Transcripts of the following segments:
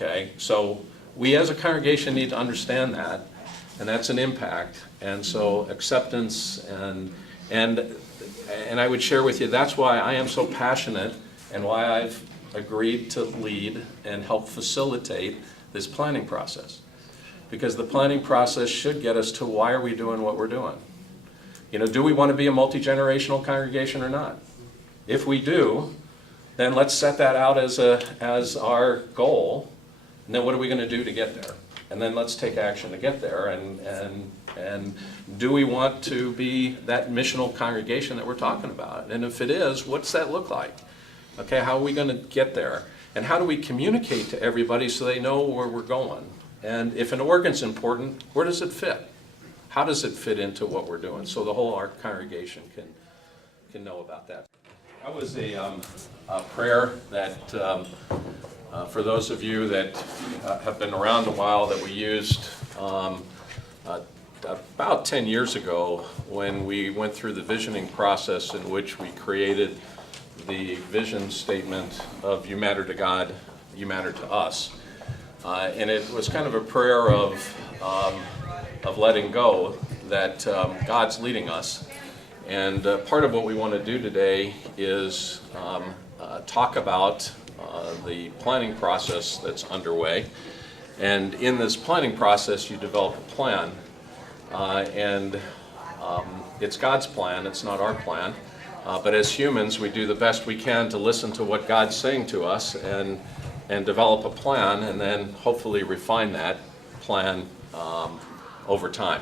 okay? So we as a congregation need to understand that, and that's an impact. And so acceptance and I would share with you, that's why I am so passionate and why I've agreed to lead and help facilitate this planning process. Because the planning process should get us to why are we doing what we're doing? You know, do we want to be a multi-generational congregation or not? If we do, then let's set that out as our goal, and then what are we going to do to get there? And then let's take action to get there, and do we want to be that missional congregation that we're talking about? And if it is, what's that look like? Okay, how are we going to get there? And how do we communicate to everybody so they know where we're going? And if an organ's important, where does it fit? How does it fit into what we're doing? So the whole our congregation can know about that. That was a prayer that, for those of you that have been around a while, that we used about 10 years ago when we went through the visioning process in which we created the vision statement of "You matter to God, you matter to us." And it was kind of a prayer of letting go that God's leading us. And part of what we want to do today is talk about the planning process that's underway. And in this planning process, you develop a plan. And it's God's plan, it's not our plan. But as humans, we do the best we can to listen to what God's saying to us and develop a plan, and then hopefully refine that plan over time.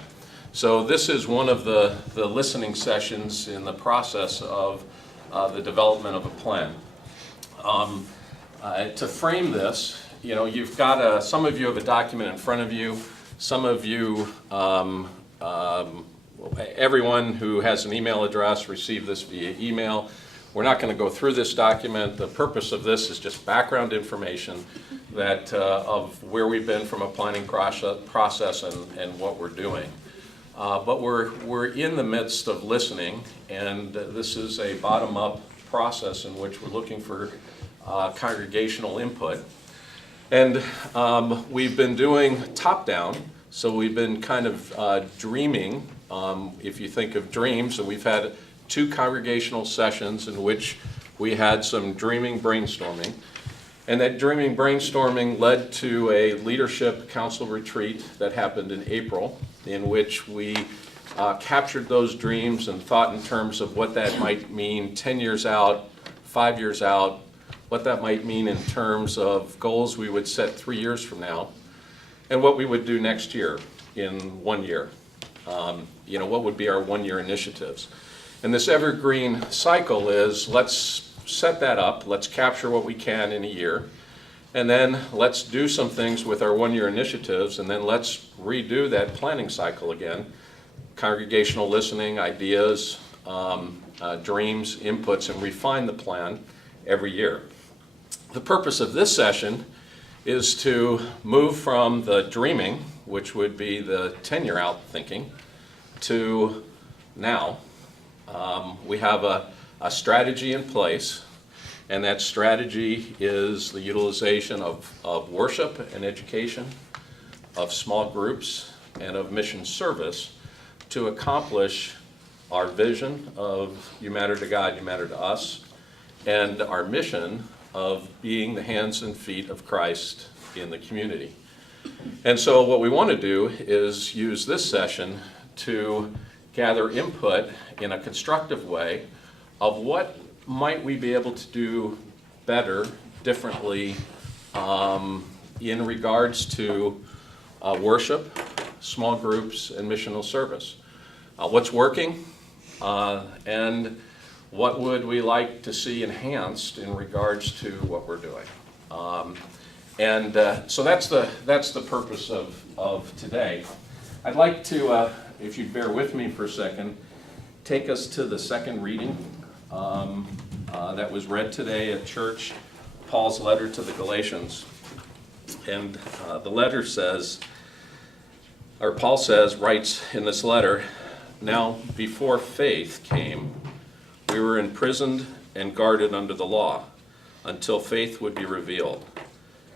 So this is one of the listening sessions in the process of the development of a plan. To frame this, you know, you've got some of you have a document in front of you. Some of you, everyone who has an email address received this via email. We're not going to go through this document. The purpose of this is just background information that of where we've been from a planning process and what we're doing. But we're in the midst of listening, and this is a bottom-up process in which we're looking for congregational input. And we've been doing top-down, so we've been kind of dreaming. If you think of dreams, and we've had 2 congregational sessions in which we had some dreaming brainstorming. And that dreaming brainstorming led to a leadership council retreat that happened in April, in which we captured those dreams and thought in terms of what that might mean 10 years out, 5 years out, what that might mean in terms of goals we would set 3 years from now, and what we would do next year in 1 year. You know, what would be our 1-year initiatives? And this evergreen cycle is, let's set that up, let's capture what we can in a year, and then let's do some things with our 1-year initiatives, and then let's redo that planning cycle again. Congregational listening, ideas, dreams, inputs, and refine the plan every year. The purpose of this session is to move from the dreaming, which would be the 10-year out thinking, to now. We have a strategy in place, and that strategy is the utilization of worship and education, of small groups, and of mission service to accomplish our vision of "You matter to God, you matter to us," and our mission of being the hands and feet of Christ in the community. And so what we want to do is use this session to gather input in a constructive way of what might we be able to do better, differently, in regards to worship, small groups, and missional service. What's working, and what would we like to see enhanced in regards to what we're doing. So that's the purpose of today. I'd like to, if you'd bear with me for a second, take us to the second reading that was read today at church, Paul's letter to the Galatians. And the letter says, or Paul writes in this letter, "Now before faith came, we were imprisoned and guarded under the law, until faith would be revealed.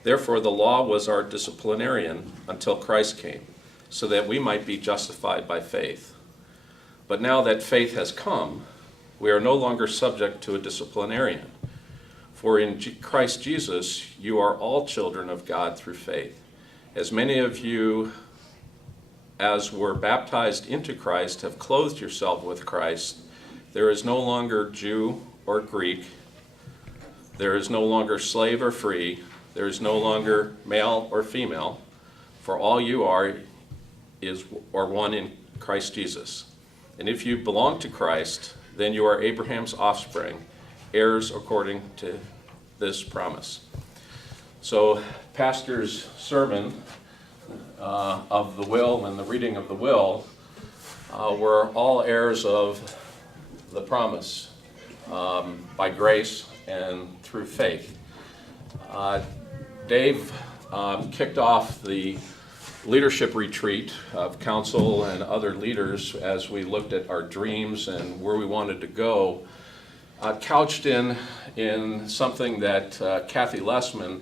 Therefore, the law was our disciplinarian until Christ came, so that we might be justified by faith. But now that faith has come, we are no longer subject to a disciplinarian. For in Christ Jesus, you are all children of God through faith. As many of you as were baptized into Christ have clothed yourself with Christ. There is no longer Jew or Greek. There is no longer slave or free. There is no longer male or female. For all you are one in Christ Jesus. And if you belong to Christ, then you are Abraham's offspring, heirs according to this promise. So, Pastor's sermon of the will and the reading of the will, we're all heirs of the promise by grace and through faith. Dave kicked off the leadership retreat of council and other leaders as we looked at our dreams and where we wanted to go, couched in something that Kathy Lessman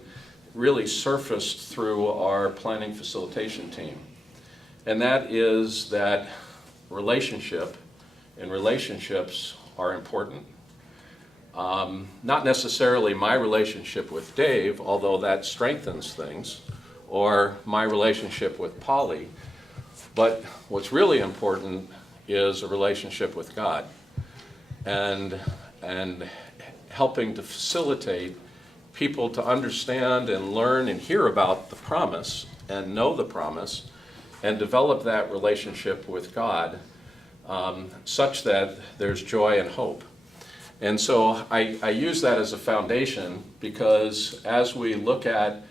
really surfaced through our planning facilitation team. And that is that relationship and relationships are important. Not necessarily my relationship with Dave, although that strengthens things, or my relationship with Polly, but what's really important is a relationship with God and helping to facilitate people to understand and learn and hear about the promise and know the promise and develop that relationship with God such that there's joy and hope. And so I use that as a foundation because as we look at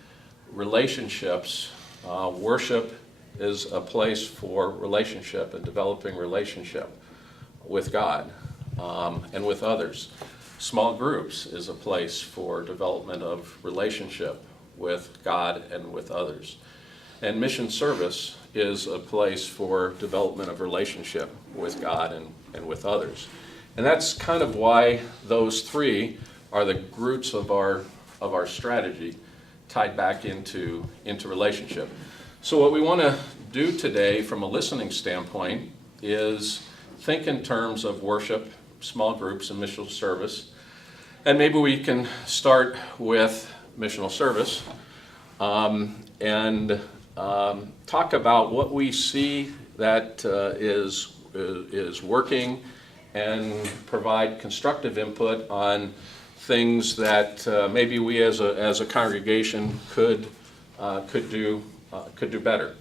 relationships, worship is a place for relationship and developing relationship with God and with others. Small groups is a place for development of relationship with God and with others. And mission service is a place for development of relationship with God and with others. And that's kind of why those three are the roots of our strategy tied back into relationship. So what we want to do today from a listening standpoint is think in terms of worship, small groups, and missional service. And maybe we can start with missional service and talk about what we see that is working and provide constructive input on things that maybe we as a congregation could do better.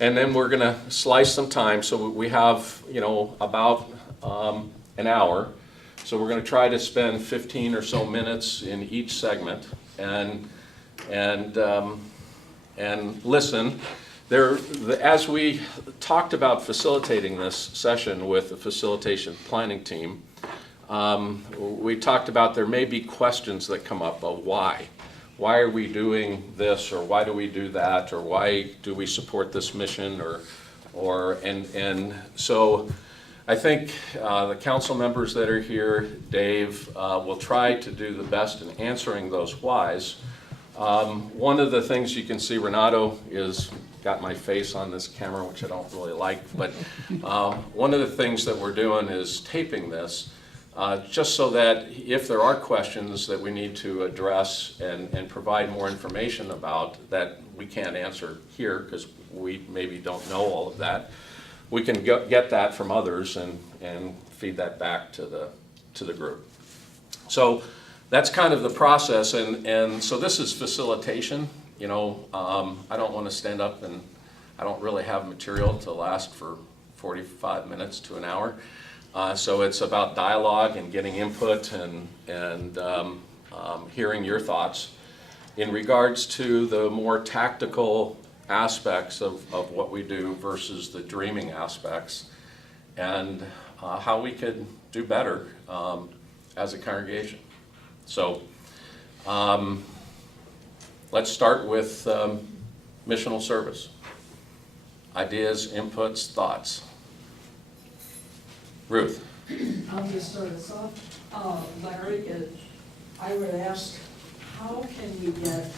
And then we're going to slice some time, so we have about an hour. So we're going to try to spend 15 or so minutes in each segment and listen. As we talked about facilitating this session with the facilitation planning team, we talked about there may be questions that come up of why. Why are we doing this, or why do we do that, or why do we support this mission, and so I think the council members that are here, Dave, will try to do the best in answering those whys. One of the things you can see, Renato is got my face on this camera, which I don't really like, but one of the things that we're doing is taping this just so that if there are questions that we need to address and provide more information about that we can't answer here because we maybe don't know all of that, we can get that from others and feed that back to the group. So that's kind of the process, and so this is facilitation. I don't want to stand up and I don't really have material to last for 45 minutes to an hour. So it's about dialogue and getting input and hearing your thoughts in regards to the more tactical aspects of what we do versus the dreaming aspects, and how we could do better as a congregation. So let's start with missional service. Ideas, inputs, thoughts. Ruth. I'll just start us off. Larry, I would ask how can we get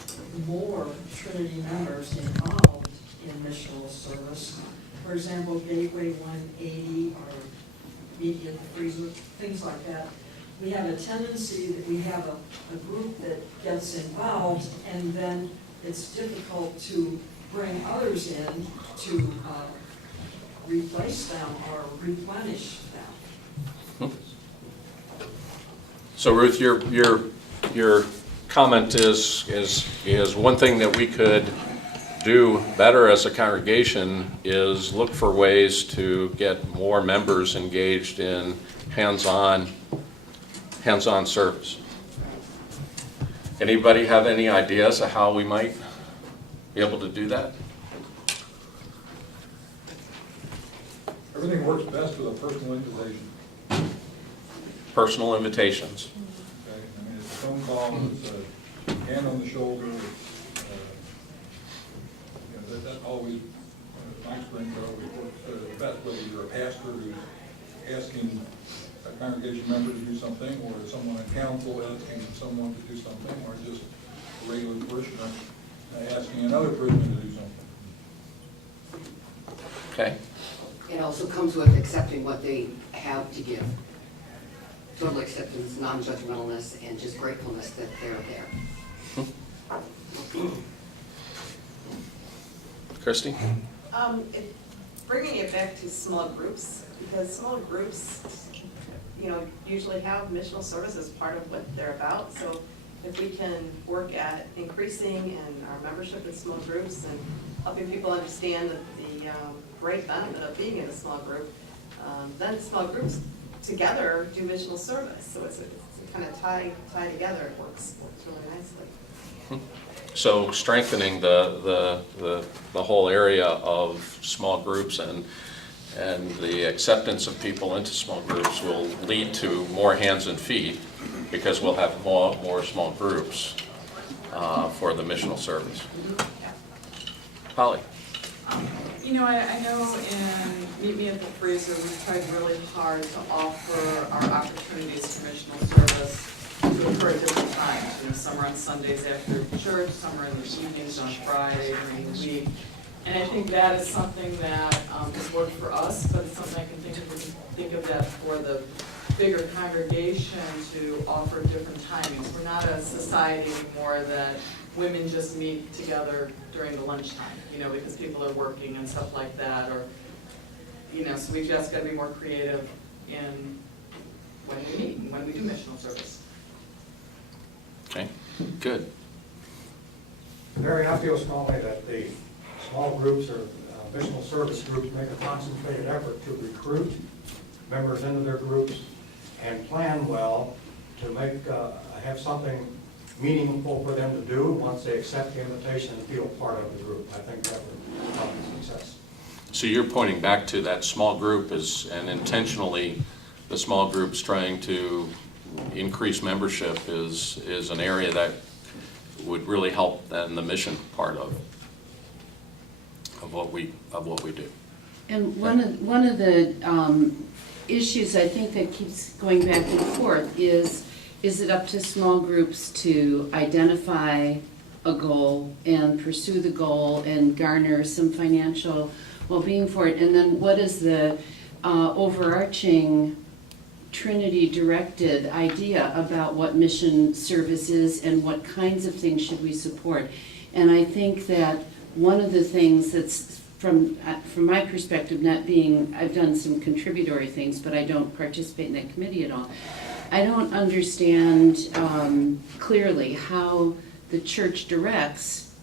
more Trinity members involved in missional service? For example, Gateway 180 or Meet at the Freezer, things like that. We have a tendency that we have a group that gets involved, and then it's difficult to bring others in to replace them or replenish them. So Ruth, your comment is one thing that we could do better as a congregation is look for ways to get more members engaged in hands-on service. Anybody have any ideas of how we might be able to do that? Everything works best with a personal invitation. Personal invitations. Okay? I mean, it's a phone call, it's a hand on the shoulder, it's, that always, my experience, always works best, whether you're a pastor who's asking a congregation member to do something, or someone in council asking someone to do something, or just a regular parishioner asking another parishioner to do something. Okay. It also comes with accepting what they have to give. Total acceptance, non-judgmentalness, and just gratefulness that they're there. Christy? Bringing it back to small groups, because small groups, usually have missional service as part of what they're about. So if we can work at increasing in our membership in small groups and helping people understand the great benefit of being in a small group, then small groups together do missional service. So it's kind of tie together. It works really nicely. So strengthening the whole area of small groups and the acceptance of people into small groups will lead to more hands and feet, because we'll have more small groups for the missional service. Holly? I know in Meet Me at the Freezer, we've tried really hard to offer our opportunities for missional service to occur at different times. Some are on Sundays after church, some are in the evenings on Friday during the week. And I think that is something that has worked for us, but it's something I can think of that for the bigger congregation to offer different timings. We're not a society anymore that women just meet together during the lunchtime, because people are working and stuff like that, or, so we've just got to be more creative in when we meet and when we do missional service. Okay, good. Larry, I feel strongly that the small groups or missional service groups make a concentrated effort to recruit members into their groups and plan well to have something meaningful for them to do once they accept the invitation and feel part of the group. I think that would help success. So you're pointing back to that small group and intentionally the small groups trying to increase membership is an area that would really help in the mission part of what we do. And one of the issues I think that keeps going back and forth is it up to small groups to identify a goal and pursue the goal and garner some financial well-being for it? And then what is the overarching Trinity-directed idea about what mission service is and what kinds of things should we support? And I think that one of the things that's, from my perspective, not being, I've done some contributory things, but I don't participate in that committee at all. I don't understand clearly how the church directs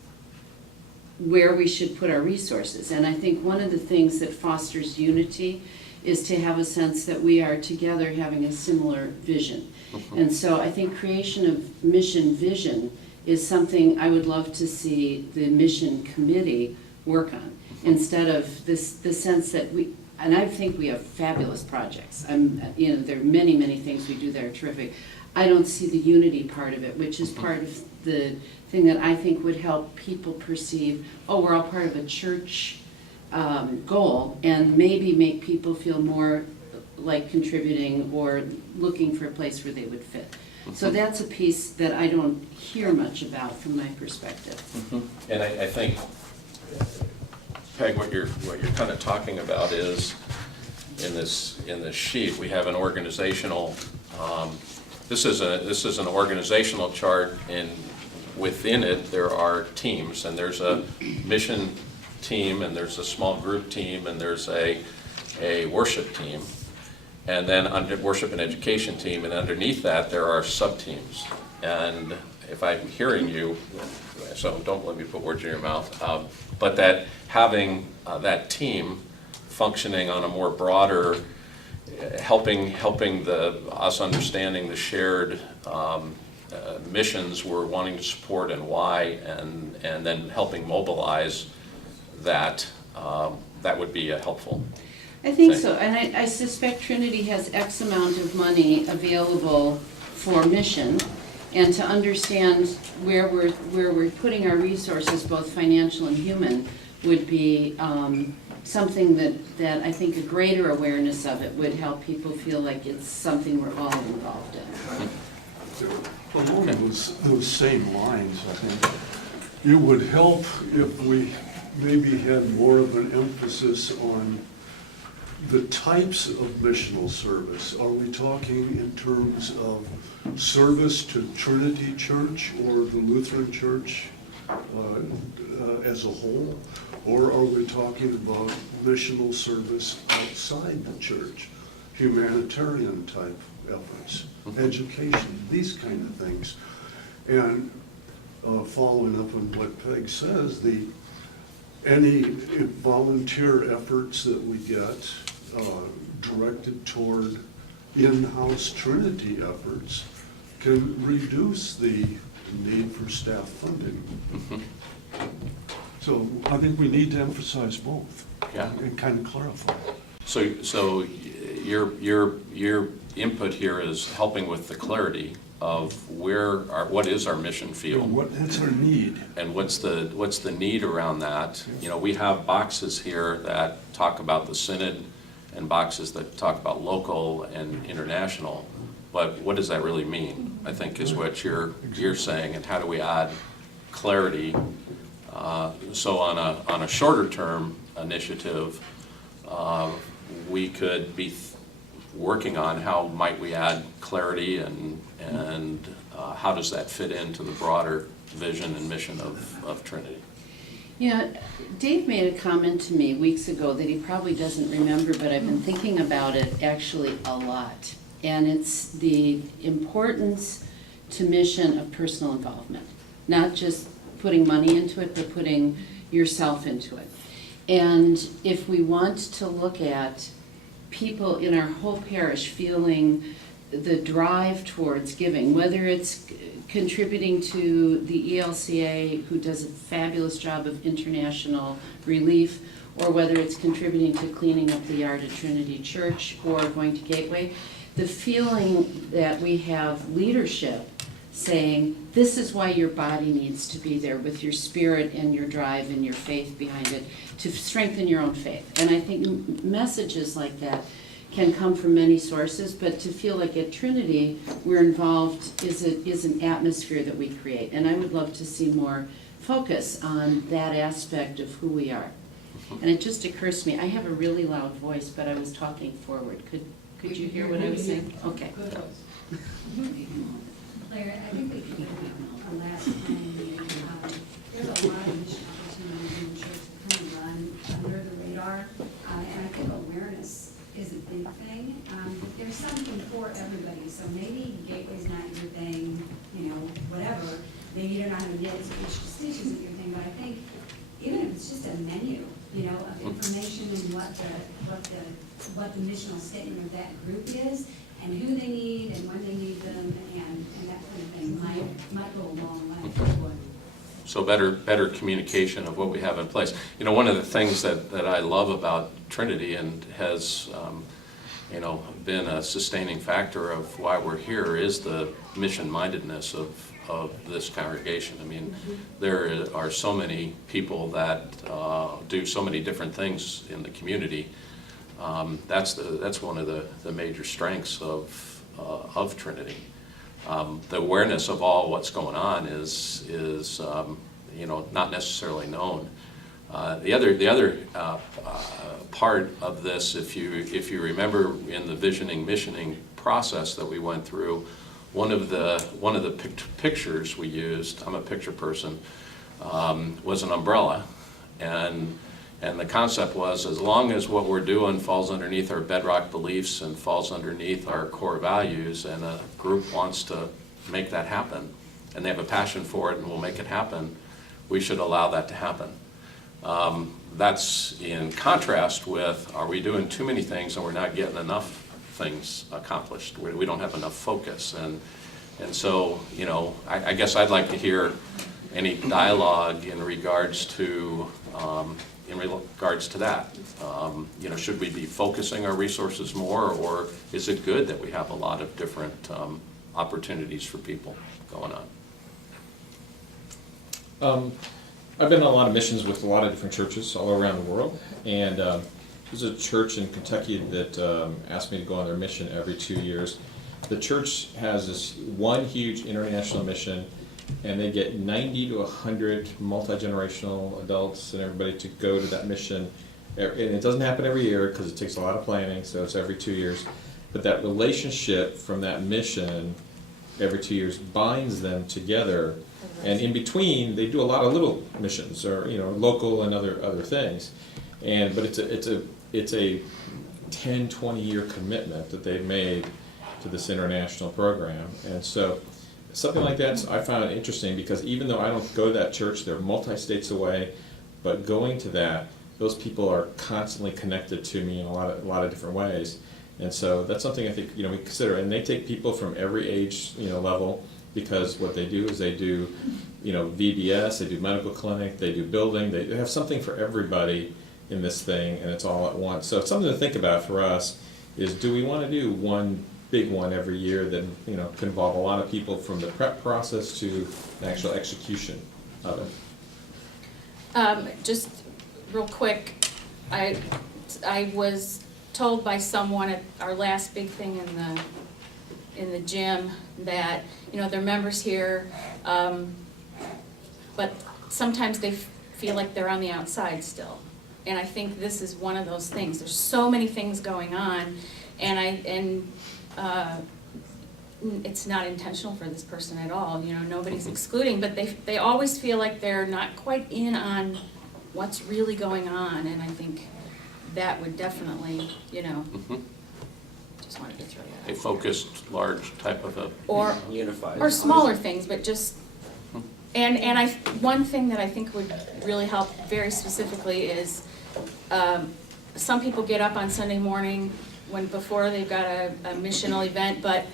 where we should put our resources. And I think one of the things that fosters unity is to have a sense that we are together having a similar vision. And so I think creation of mission vision is something I would love to see the mission committee work on, instead of the sense that and I think we have fabulous projects. There are many, many things we do that are terrific. I don't see the unity part of it, which is part of the thing that I think would help people perceive, oh, we're all part of a church goal, and maybe make people feel more like contributing or looking for a place where they would fit. So that's a piece that I don't hear much about from my perspective. And I think, Peg, what you're kind of talking about is, in this sheet, we have an organizational, this is an organizational chart, and within it, there are teams, and there's a mission team, and there's a small group team, and there's a worship team, and then under worship and education team, and underneath that, there are sub-teams. And if I'm hearing you, so don't let me put words in your mouth, but that having that team functioning on a more broader, helping us understanding the shared missions we're wanting to support and why, and then helping mobilize that, that would be helpful. I think so, and I suspect Trinity has X amount of money available for mission, and to understand where we're putting our resources, both financial and human, would be something that I think a greater awareness of it would help people feel like it's something we're all involved in. Along those same lines, I think, it would help if we maybe had more of an emphasis on the types of missional service. Are we talking in terms of service to Trinity Church or the Lutheran Church as a whole? Or are we talking about missional service outside the church, humanitarian type efforts, education, these kind of things? And following up on what Peg says, any volunteer efforts that we get directed toward in-house Trinity efforts can reduce the need for staff funding. So I think we need to emphasize both. Yeah. And kind of clarify. So your input here is helping with the clarity of what is our mission field? What's our need? And what's the need around that? You know, we have boxes here that talk about the synod and boxes that talk about local and international. But what does that really mean, I think, is what you're saying, and how do we add clarity? So on a shorter term initiative, we could be working on how might we add clarity and how does that fit into the broader vision and mission of Trinity? Yeah, Dave made a comment to me weeks ago that he probably doesn't remember, but I've been thinking about it actually a lot. And it's the importance to mission of personal involvement, not just putting money into it, but putting yourself into it. And if we want to look at people in our whole parish feeling the drive towards giving, whether it's contributing to the ELCA, who does a fabulous job of international relief, or whether it's contributing to cleaning up the yard at Trinity Church or going to Gateway, the feeling that we have leadership saying, this is why your body needs to be there with your spirit and your drive and your faith behind it to strengthen your own faith. And I think messages like that can come from many sources, but to feel like at Trinity we're involved is an atmosphere that we create. And I would love to see more focus on that aspect of who we are. And it just occurs to me, I have a really loud voice, but I was talking forward. Could you hear what I was saying? Okay. Claire, I think we could go last time, there's a lot of mission opportunities in the church that kind of run under the radar, and I think awareness is a big thing. But there's something for everybody, so maybe Gateway's not your thing, whatever. Maybe you don't know how to knit, stitch isn't your thing, but I think even if it's just a menu, of information and what the missional statement of that group is, and who they need and when they need them, and that kind of thing might go a long way. So better communication of what we have in place. One of the things that I love about Trinity and has been a sustaining factor of why we're here is the mission-mindedness of this congregation. I mean, there are so many people that do so many different things in the community. That's one of the major strengths of Trinity. the awareness of all what's going on is not necessarily known. The other part of this, if you remember in the visioning, missioning process that we went through, one of the pictures we used, I'm a picture person, was an umbrella, and the concept was, as long as what we're doing falls underneath our bedrock beliefs and falls underneath our core values, and a group wants to make that happen, and they have a passion for it and will make it happen, we should allow that to happen. That's in contrast with, are we doing too many things and we're not getting enough things accomplished? We don't have enough focus. And so, I guess I'd like to hear any dialogue in regards to that. Should we be focusing our resources more, or is it good that we have a lot of different opportunities for people going on? I've been on a lot of missions with a lot of different churches all around the world, and there's a church in Kentucky that asked me to go on their mission every 2 years. The church has this one huge international mission, and they get 90 to 100 multi-generational adults and everybody to go to that mission. And it doesn't happen every year because it takes a lot of planning, so it's every 2 years. But that relationship from that mission every 2 years binds them together. And in between, they do a lot of little missions, or local and other things. But it's a 10, 20-year commitment that they've made to this international program. And so something like that, I found it interesting, because even though I don't go to that church, they're multi-states away, but going to that, those people are constantly connected to me in a lot of different ways. And so that's something I think we consider. And they take people from every age level, because what they do is they do VBS, they do medical clinic, they do building, they have something for everybody in this thing, and it's all at once. So it's something to think about for us, is do we want to do one big one every year that can involve a lot of people, from the prep process to the actual execution of it? Just real quick, I was told by someone at our last big thing in the gym that they're members here, but sometimes they feel like they're on the outside still. And I think this is one of those things. There's so many things going on, and it's not intentional for this person at all. Nobody's excluding, but they always feel like they're not quite in on what's really going on, and I think that would definitely, just wanted to throw that out. A focused, large type of a unified. Or smaller things, but just, and one thing that I think would really help very specifically is, some people get up on Sunday morning before they've got a missional event, but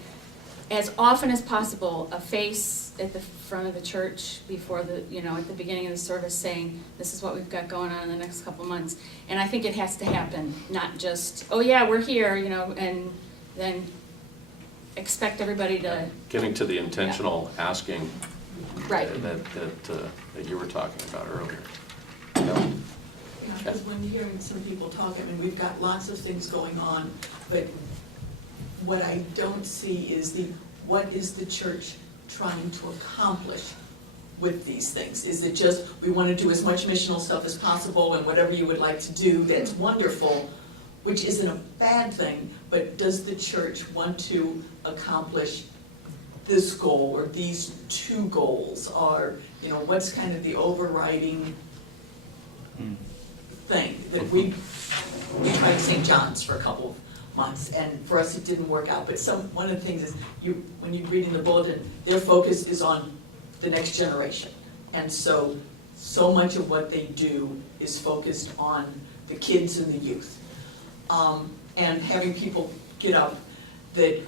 as often as possible, a face at the front of the church before at the beginning of the service, saying, this is what we've got going on in the next couple months. And I think it has to happen, not just, oh yeah, we're here, and then expect everybody to. Getting to the intentional asking Right. that you were talking about earlier. Because when you're hearing some people talk, we've got lots of things going on, but what I don't see is what is the church trying to accomplish with these things? Is it just, we want to do as much missional stuff as possible, and whatever you would like to do, that's wonderful, which isn't a bad thing, but does the church want to accomplish this goal or these two goals? Or, what's kind of the overriding thing that we tried St. John's for a couple of months, and for us it didn't work out, but one of the things is, when you read in the bulletin, their focus is on the next generation, and so much of what they do is focused on the kids and the youth, and having people get up, that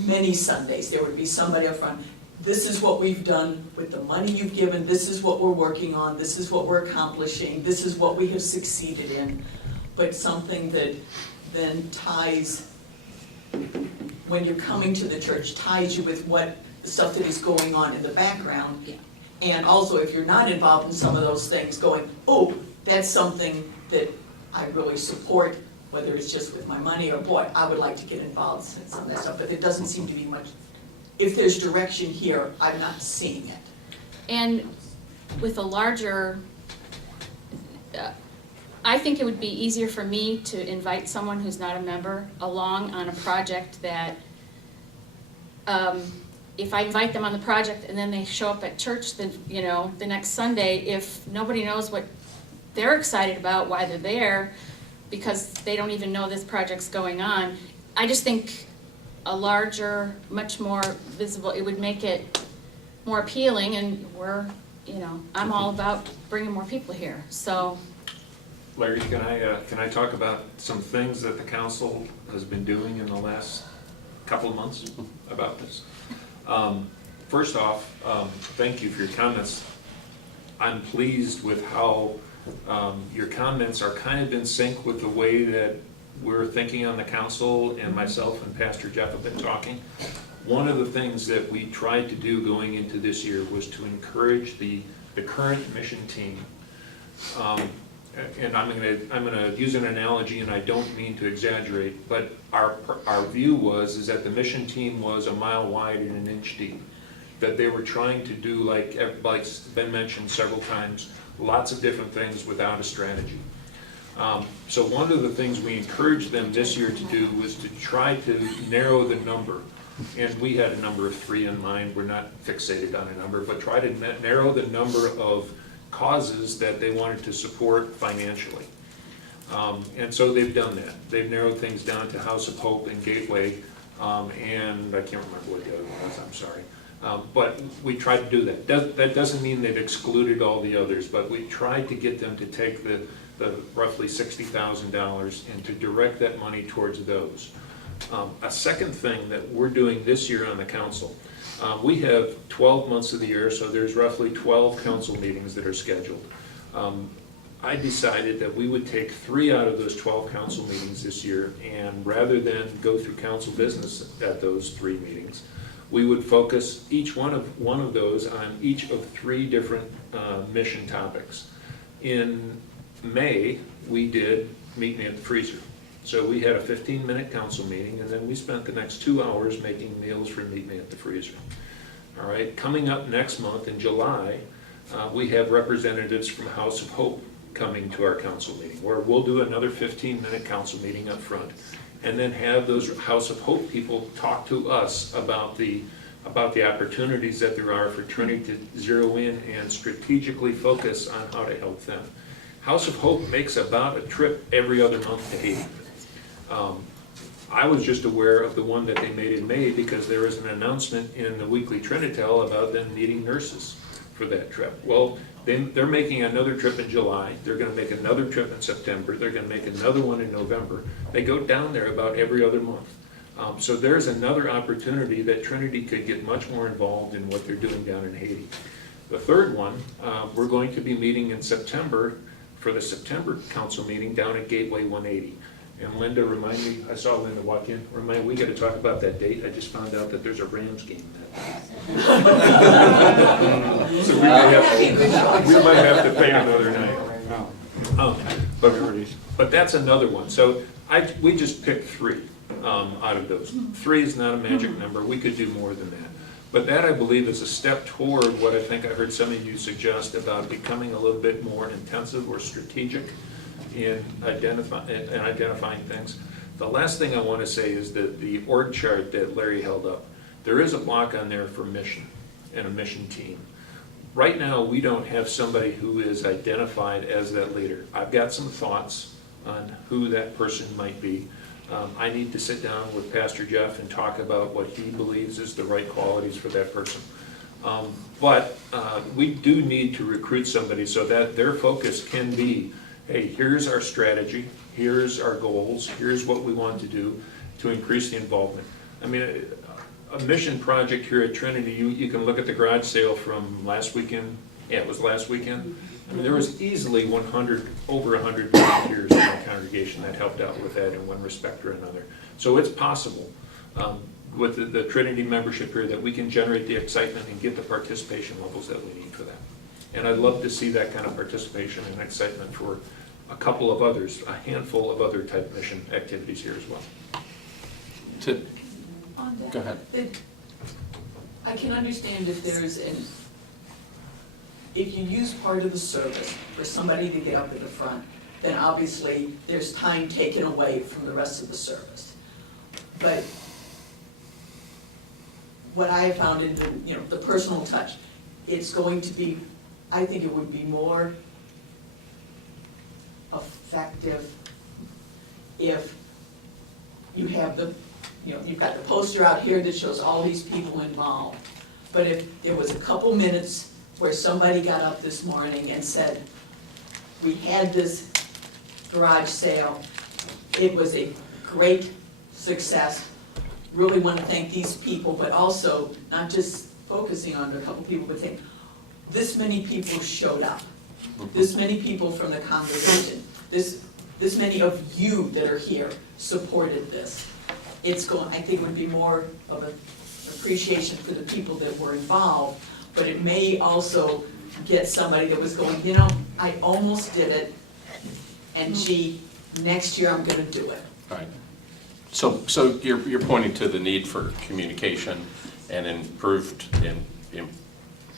many Sundays there would be somebody up front, this is what we've done with the money you've given, this is what we're working on, this is what we're accomplishing, this is what we have succeeded in, but something that then ties, when you're coming to the church, ties you with what the stuff that is going on in the background. Yeah. And also, if you're not involved in some of those things, going, oh, that's something that I really support, whether it's just with my money or, boy, I would like to get involved in some of that stuff, but there doesn't seem to be much if there's direction here, I'm not seeing it. And with a larger, I think it would be easier for me to invite someone who's not a member along on a project that, if I invite them on the project and then they show up at church the next Sunday, if nobody knows what they're excited about, why they're there, because they don't even know this project's going on, I just think a larger, much more visible, it would make it more appealing, and I'm all about bringing more people here, so. Larry, can I talk about some things that the council has been doing in the last couple of months about this? First off, thank you for your comments. I'm pleased with how your comments are kind of in sync with the way that we're thinking on the council, and myself and Pastor Jeff have been talking. One of the things that we tried to do going into this year was to encourage the current mission team. And I'm gonna use an analogy, and I don't mean to exaggerate, but our view is that the mission team was a mile wide and an inch deep. That they were trying to do, like's been mentioned several times, lots of different things without a strategy. So one of the things we encouraged them this year to do was to try to narrow the number. And we had a number of 3 in mind. We're not fixated on a number, but try to narrow the number of causes that they wanted to support financially. And so they've done that. They've narrowed things down to House of Hope and Gateway, and I can't remember what the other one was, I'm sorry. But we tried to do that. That doesn't mean they've excluded all the others, but we tried to get them to take the roughly $60,000 and to direct that money towards those. A second thing that we're doing this year on the council, we have 12 months of the year, so there's roughly 12 council meetings that are scheduled. I decided that we would take 3 out of those 12 council meetings this year, and rather than go through council business at those 3 meetings, we would focus each one of those on each of 3 different mission topics. In May, we did Meet Me at the Freezer. So we had a 15-minute council meeting, and then we spent the next 2 hours making meals for Meet Me at the Freezer. All right, coming up next month in July, we have representatives from House of Hope coming to our council meeting, where we'll do another 15-minute council meeting up front, and then have those House of Hope people talk to us about the opportunities that there are for Trinity to zero in and strategically focus on how to help them. House of Hope makes about a trip every other month to Haiti. I was just aware of the one that they made in May because there was an announcement in the weekly Trinitel about them needing nurses for that trip. Well, they're making another trip in July, they're gonna make another trip in September, they're gonna make another one in November. They go down there about every other month. So there's another opportunity that Trinity could get much more involved in what they're doing down in Haiti. The third one, we're going to be meeting in September for the September council meeting down at Gateway 180. And Linda, remind me, I saw Linda walk in, we got to talk about that date. I just found out that there's a Rams game that night. So we might have to pay another night. But that's another one. So we just picked 3 out of those. 3 is not a magic number. We could do more than that. But that, I believe, is a step toward what I think I heard some of you suggest about becoming a little bit more intensive or strategic in identifying things. The last thing I want to say is that the org chart that Larry held up, there is a block on there for mission and a mission team. Right now, we don't have somebody who is identified as that leader. I've got some thoughts on who that person might be. I need to sit down with Pastor Jeff and talk about what he believes is the right qualities for that person. But we do need to recruit somebody so that their focus can be, hey, here's our strategy, here's our goals, here's what we want to do to increase the involvement. I mean, a mission project here at Trinity, you can look at the garage sale from last weekend. Yeah, it was last weekend. I mean, there was easily over 100 volunteers in our congregation that helped out with that in one respect or another. So it's possible with the Trinity membership here that we can generate the excitement and get the participation levels that we need for that. And I'd love to see that kind of participation and excitement for a couple of others, a handful of other type mission activities here as well. Go ahead. I can understand if there's if you use part of the service for somebody to get up at the front, then obviously there's time taken away from the rest of the service. But what I have found in the personal touch, it's going to be, I think it would be more effective if you have you've got the poster out here that shows all these people involved. But if there was a couple minutes where somebody got up this morning and said, we had this garage sale, it was a great success, really want to thank these people, but also not just focusing on a couple people, but think, this many people showed up, this many people from the congregation, this many of you that are here supported this. I think it would be more of an appreciation for the people that were involved, but it may also get somebody that was going, I almost did it, and gee, next year I'm gonna do it. Right. So you're pointing to the need for communication and improved in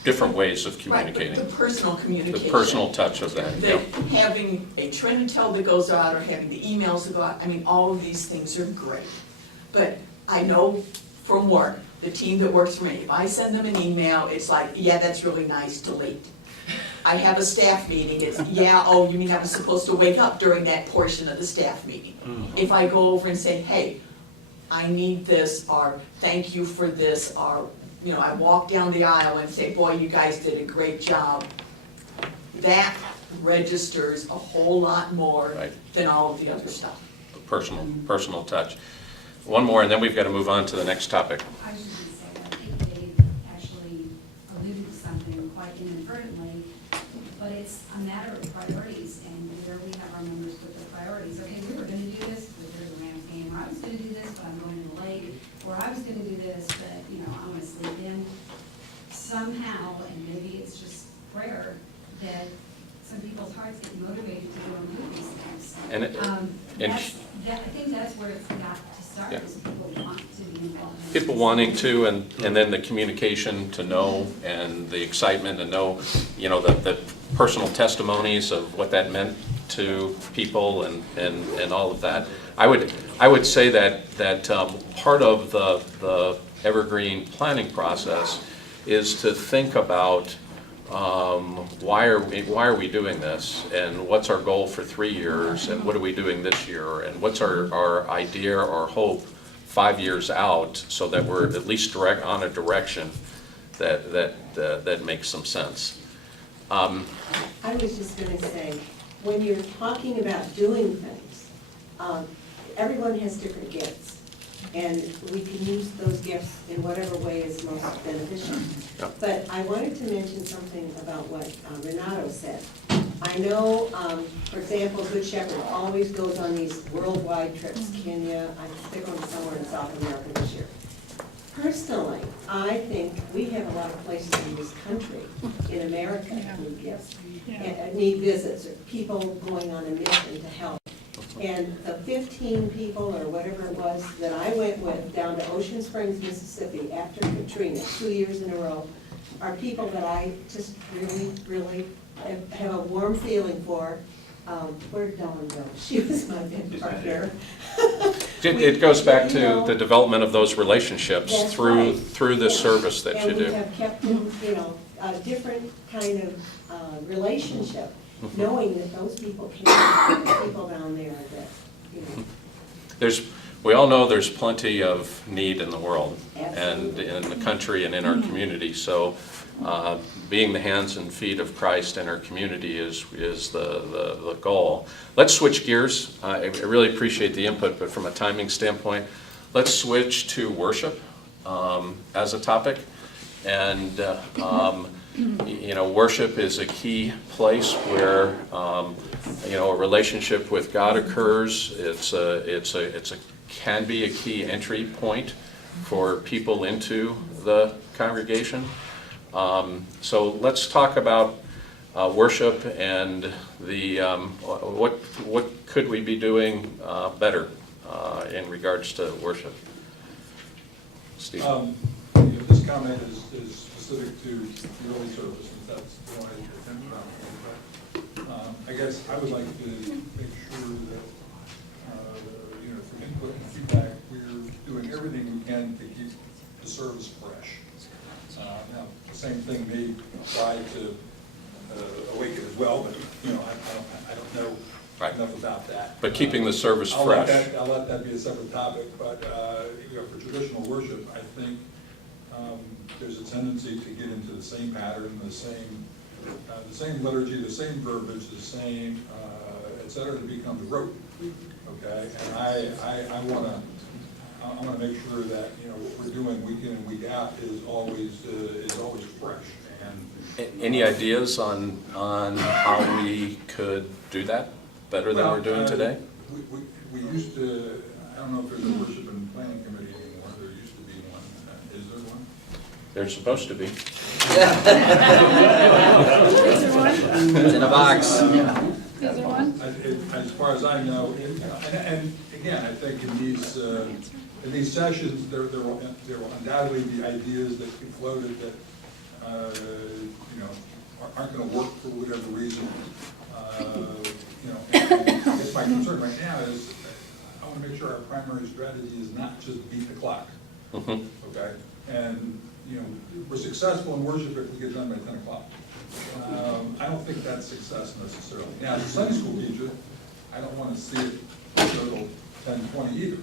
different ways of communicating. Right, but the personal communication. The personal touch of that. That having a Trinity that goes out or having the emails that go out, all of these things are great. But I know from work, the team that works for me, if I send them an email, it's like, yeah, that's really nice, delete. I have a staff meeting, it's, yeah, oh, you mean I was supposed to wake up during that portion of the staff meeting? If I go over and say, hey, I need this, or thank you for this, or, I walk down the aisle and say, boy, you guys did a great job, that registers a whole lot more than all of the other stuff. Personal touch. One more, and then we've got to move on to the next topic. I was just going to say, I think Dave actually alluded to something quite inadvertently, but it's a matter of priorities, and where we have our members put their priorities. Okay, we were going to do this, but there's a Rams game, or I was going to do this, but I'm going to the lake, or I was going to do this, but, I want to sleep in. Somehow, and maybe it's just prayer, that some people's hearts get motivated to go and do these things. I think that's where it's got to start, is people want to be involved. People wanting to, and then the communication to know, and the excitement to know, the personal testimonies of what that meant to people, and all of that. I would say that part of the evergreen planning process is to think about why are we doing this, and what's our goal for 3 years, and what are we doing this year, and what's our idea or hope 5 years out, so that we're at least on a direction that makes some sense. I was just going to say, when you're talking about doing things, everyone has different gifts. And we can use those gifts in whatever way is most beneficial. Yep. But I wanted to mention something about what Renato said. I know, for example, Good Shepherd always goes on these worldwide trips, Kenya, I think they're going somewhere in South America this year. Personally, I think we have a lot of places in this country, in America, that need gifts, and need visits, or people going on a mission to help. And the 15 people, or whatever it was, that I went with down to Ocean Springs, Mississippi, after Katrina, 2 years in a row, are people that I just really, really have a warm feeling for. Where'd Dawn go? She was my big partner. It goes back to the development of those relationships through this service that you do. And we have kept, a different kind of relationship, knowing that those people can be people down there that, We all know there's plenty of need in the world, Absolutely. and in the country and in our community. So being the hands and feet of Christ in our community is the goal. Let's switch gears. I really appreciate the input, but from a timing standpoint, let's switch to worship as a topic. And worship is a key place where a relationship with God occurs. It can be a key entry point for people into the congregation. So let's talk about worship and the what could we be doing better in regards to worship. Steve. This comment is specific to the early service, since that's the one I attend around. I guess I would like to make sure that, through input and feedback, we're doing everything we can to keep the service fresh. Now, the same thing may apply to Awaken as well, but, I don't know enough about that. But keeping the service I'll fresh. let that be a separate topic, but, for traditional worship, I think there's a tendency to get into the same pattern, the same liturgy, the same verbiage, the same, et cetera, to become the rote, okay? And I wanna make sure that, what we're doing week in and week out is always fresh. And Any ideas on how we could do that better than we're doing today? We used to, I don't know if there's a worship and planning committee anymore, there used to be one. Is there one? They're supposed to be. It's in a box. Is there one? As far as I know, and again, I think in these sessions, there will undoubtedly be ideas that be floated that, aren't gonna work for whatever reason. I guess my concern right now is, I wanna make sure our primary strategy is not just beat the clock, okay? And, we're successful in worship if we get done by 10 o'clock. I don't think that's success necessarily. Now, as a Sunday school teacher, I don't wanna see it go 10:20 either.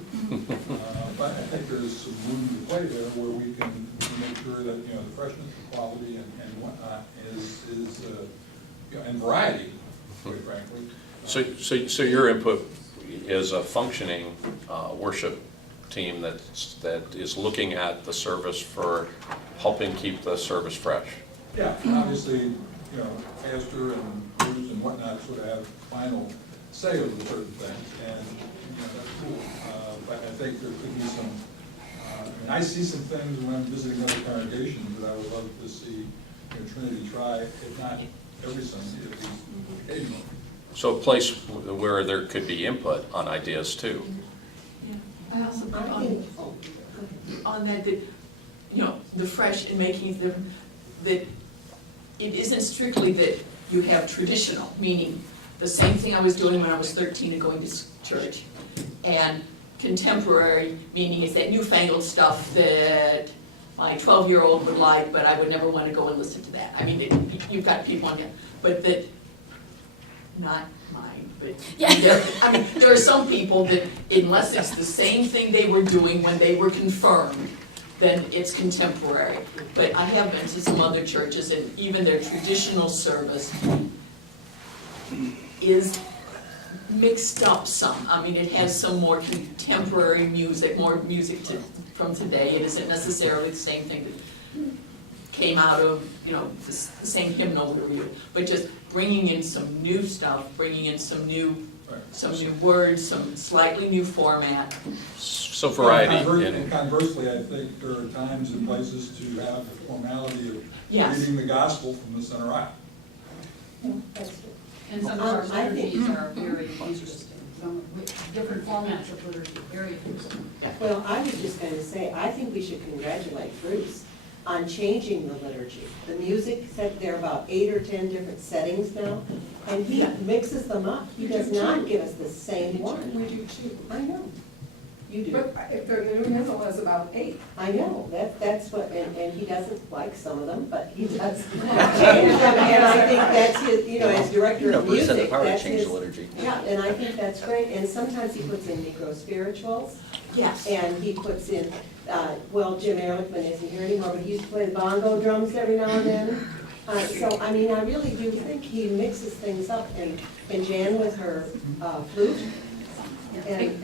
But I think there's some room to play there where we can make sure that, the freshness, the quality, and whatnot is and variety, quite frankly. So your input is a functioning worship team that is looking at the service for helping keep the service fresh. Yeah, obviously, pastor and groups and whatnot sort of have final say over certain things, and, that's cool. But I think there could be some, I see some things when I'm visiting other congregations that I would love to see, Trinity try, if not every Sunday, at least occasionally. So a place where there could be input on ideas too. On that, the fresh and making that it isn't strictly that you have traditional, meaning the same thing I was doing when I was 13 and going to church, and contemporary, meaning is that newfangled stuff that my 12-year-old would like, but I would never want to go and listen to that. I mean, you've got people on here, but that, not mine, but there are some people that, unless it's the same thing they were doing when they were confirmed, then it's contemporary. But I have been to some other churches, and even their traditional service is mixed up some. I mean, it has some more contemporary music, more music from today. It isn't necessarily the same thing that came out of, the same hymnal we were using, but just bringing in some new stuff, bringing in some new words, some slightly new format. So variety. And conversely, I think there are times and places to have the formality of reading the gospel from the center aisle. And some of our liturgies are very interesting. Some different formats of liturgy, very interesting. Well, I was just gonna say, I think we should congratulate Bruce on changing the liturgy. The music set, there are about 8 or 10 different settings now, and he mixes them up. He does not give us the same one. We do too. I know. You do. But if the new hymnal is about 8. I know, that's what, and he doesn't like some of them, but he does change them, and I think that's his, as director of Bruce had the music, power to that's change his. the liturgy. Yeah, and I think that's great, and sometimes he puts in Negro spirituals. Yes. And he puts in, Jim Ehrlichman isn't here anymore, but he used to play the bongo drums every now and then. So, I mean, I really do think he mixes things up, and Jan with her flute. And,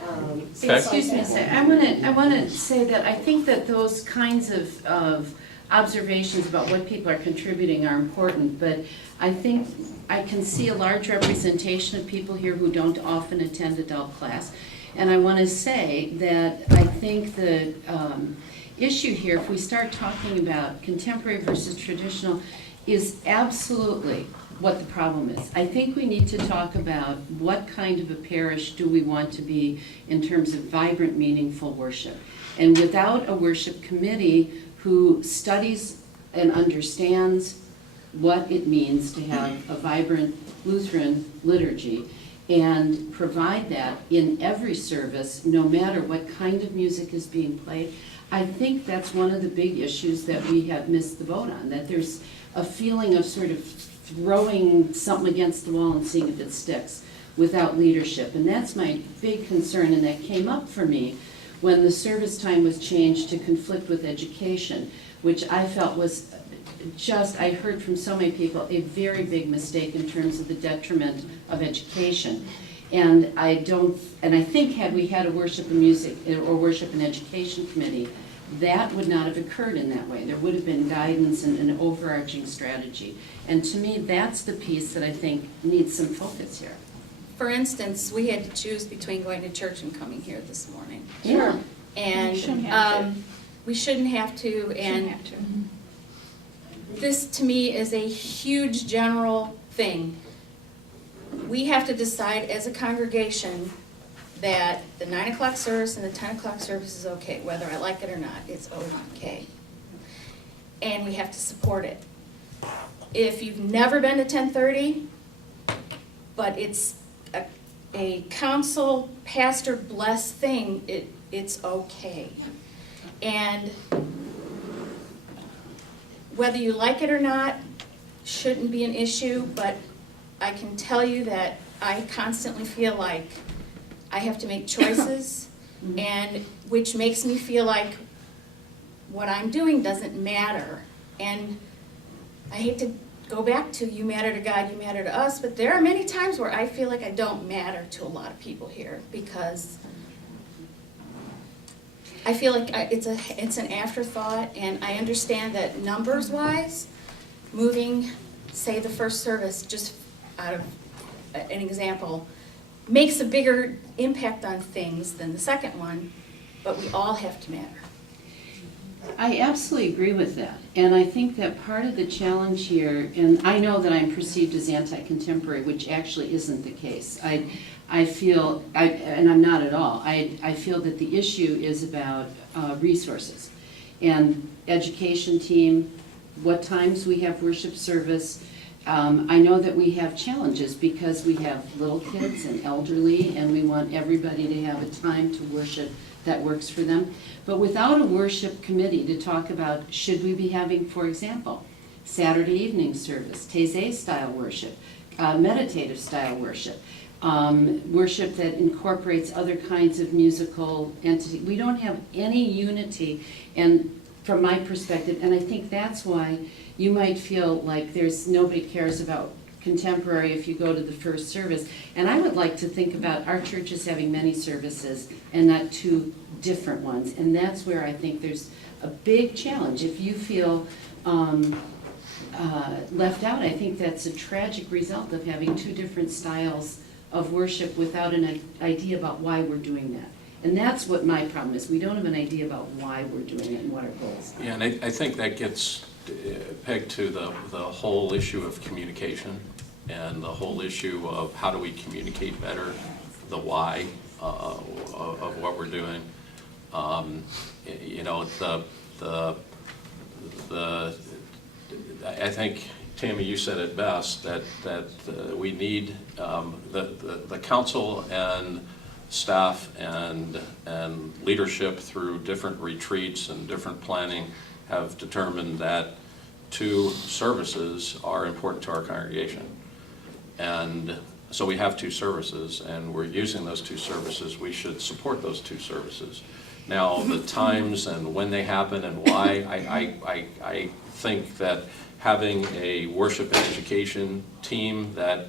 Excuse me a second, I wanna say that I think that those kinds of observations about what people are contributing are important, but I think I can see a large representation of people here who don't often attend adult class. And I wanna say that I think the issue here, if we start talking about contemporary versus traditional, is absolutely what the problem is. I think we need to talk about what kind of a parish do we want to be in terms of vibrant, meaningful worship. And without a worship committee who studies and understands what it means to have a vibrant Lutheran liturgy and provide that in every service, no matter what kind of music is being played. I think that's one of the big issues that we have missed the boat on, that there's a feeling of sort of throwing something against the wall and seeing if it sticks without leadership. And that's my big concern, and that came up for me when the service time was changed to conflict with education, which I felt was just, I heard from so many people, a very big mistake in terms of the detriment of education. And I think had we had a worship and music or worship and education committee, that would not have occurred in that way. There would have been guidance and an overarching strategy. And to me, that's the piece that I think needs some focus here. For instance, we had to choose between going to church and coming here this morning. Yeah. And We shouldn't have to. we shouldn't have to, and this to me is a huge general thing. We have to decide as a congregation that the 9 o'clock service and the 10 o'clock service is okay, whether I like it or not, it's okay. And we have to support it. If you've never been to 10:30, but it's a council, pastor blessed thing, it's okay. And whether you like it or not shouldn't be an issue, but I can tell you that I constantly feel like I have to make choices, and which makes me feel like what I'm doing doesn't matter. And I hate to go back to you matter to God, you matter to us, but there are many times where I feel like I don't matter to a lot of people here, because I feel like it's an afterthought, and I understand that numbers-wise, moving, say, the first service, just out of an example, makes a bigger impact on things than the second one, but we all have to matter. I absolutely agree with that, and I think that part of the challenge here, and I know that I'm perceived as anti-contemporary, which actually isn't the case. I feel, and I'm not at all, I feel that the issue is about resources and education team, what times we have worship service. I know that we have challenges because we have little kids and elderly, and we want everybody to have a time to worship that works for them. But without a worship committee to talk about, should we be having, for example, Saturday evening service, Taizé style worship, meditative style worship, worship that incorporates other kinds of musical entity. We don't have any unity, and from my perspective, and I think that's why you might feel like nobody cares about contemporary if you go to the first service. And I would like to think about our churches having many services and not 2 different ones. And that's where I think there's a big challenge. If you feel left out, I think that's a tragic result of having 2 different styles of worship without an idea about why we're doing that. And that's what my problem is. We don't have an idea about why we're doing it and what our goals are. Yeah, and I think that gets pegged to the whole issue of communication and the whole issue of how do we communicate better the why of what we're doing. You know, I think, Tammy, you said it best, that we need the council and staff and leadership through different retreats and different planning have determined that 2 services are important to our congregation. And so we have 2 services, and we're using those 2 services. We should support those 2 services. Now, the times and when they happen and why, I think that having a worship and education team that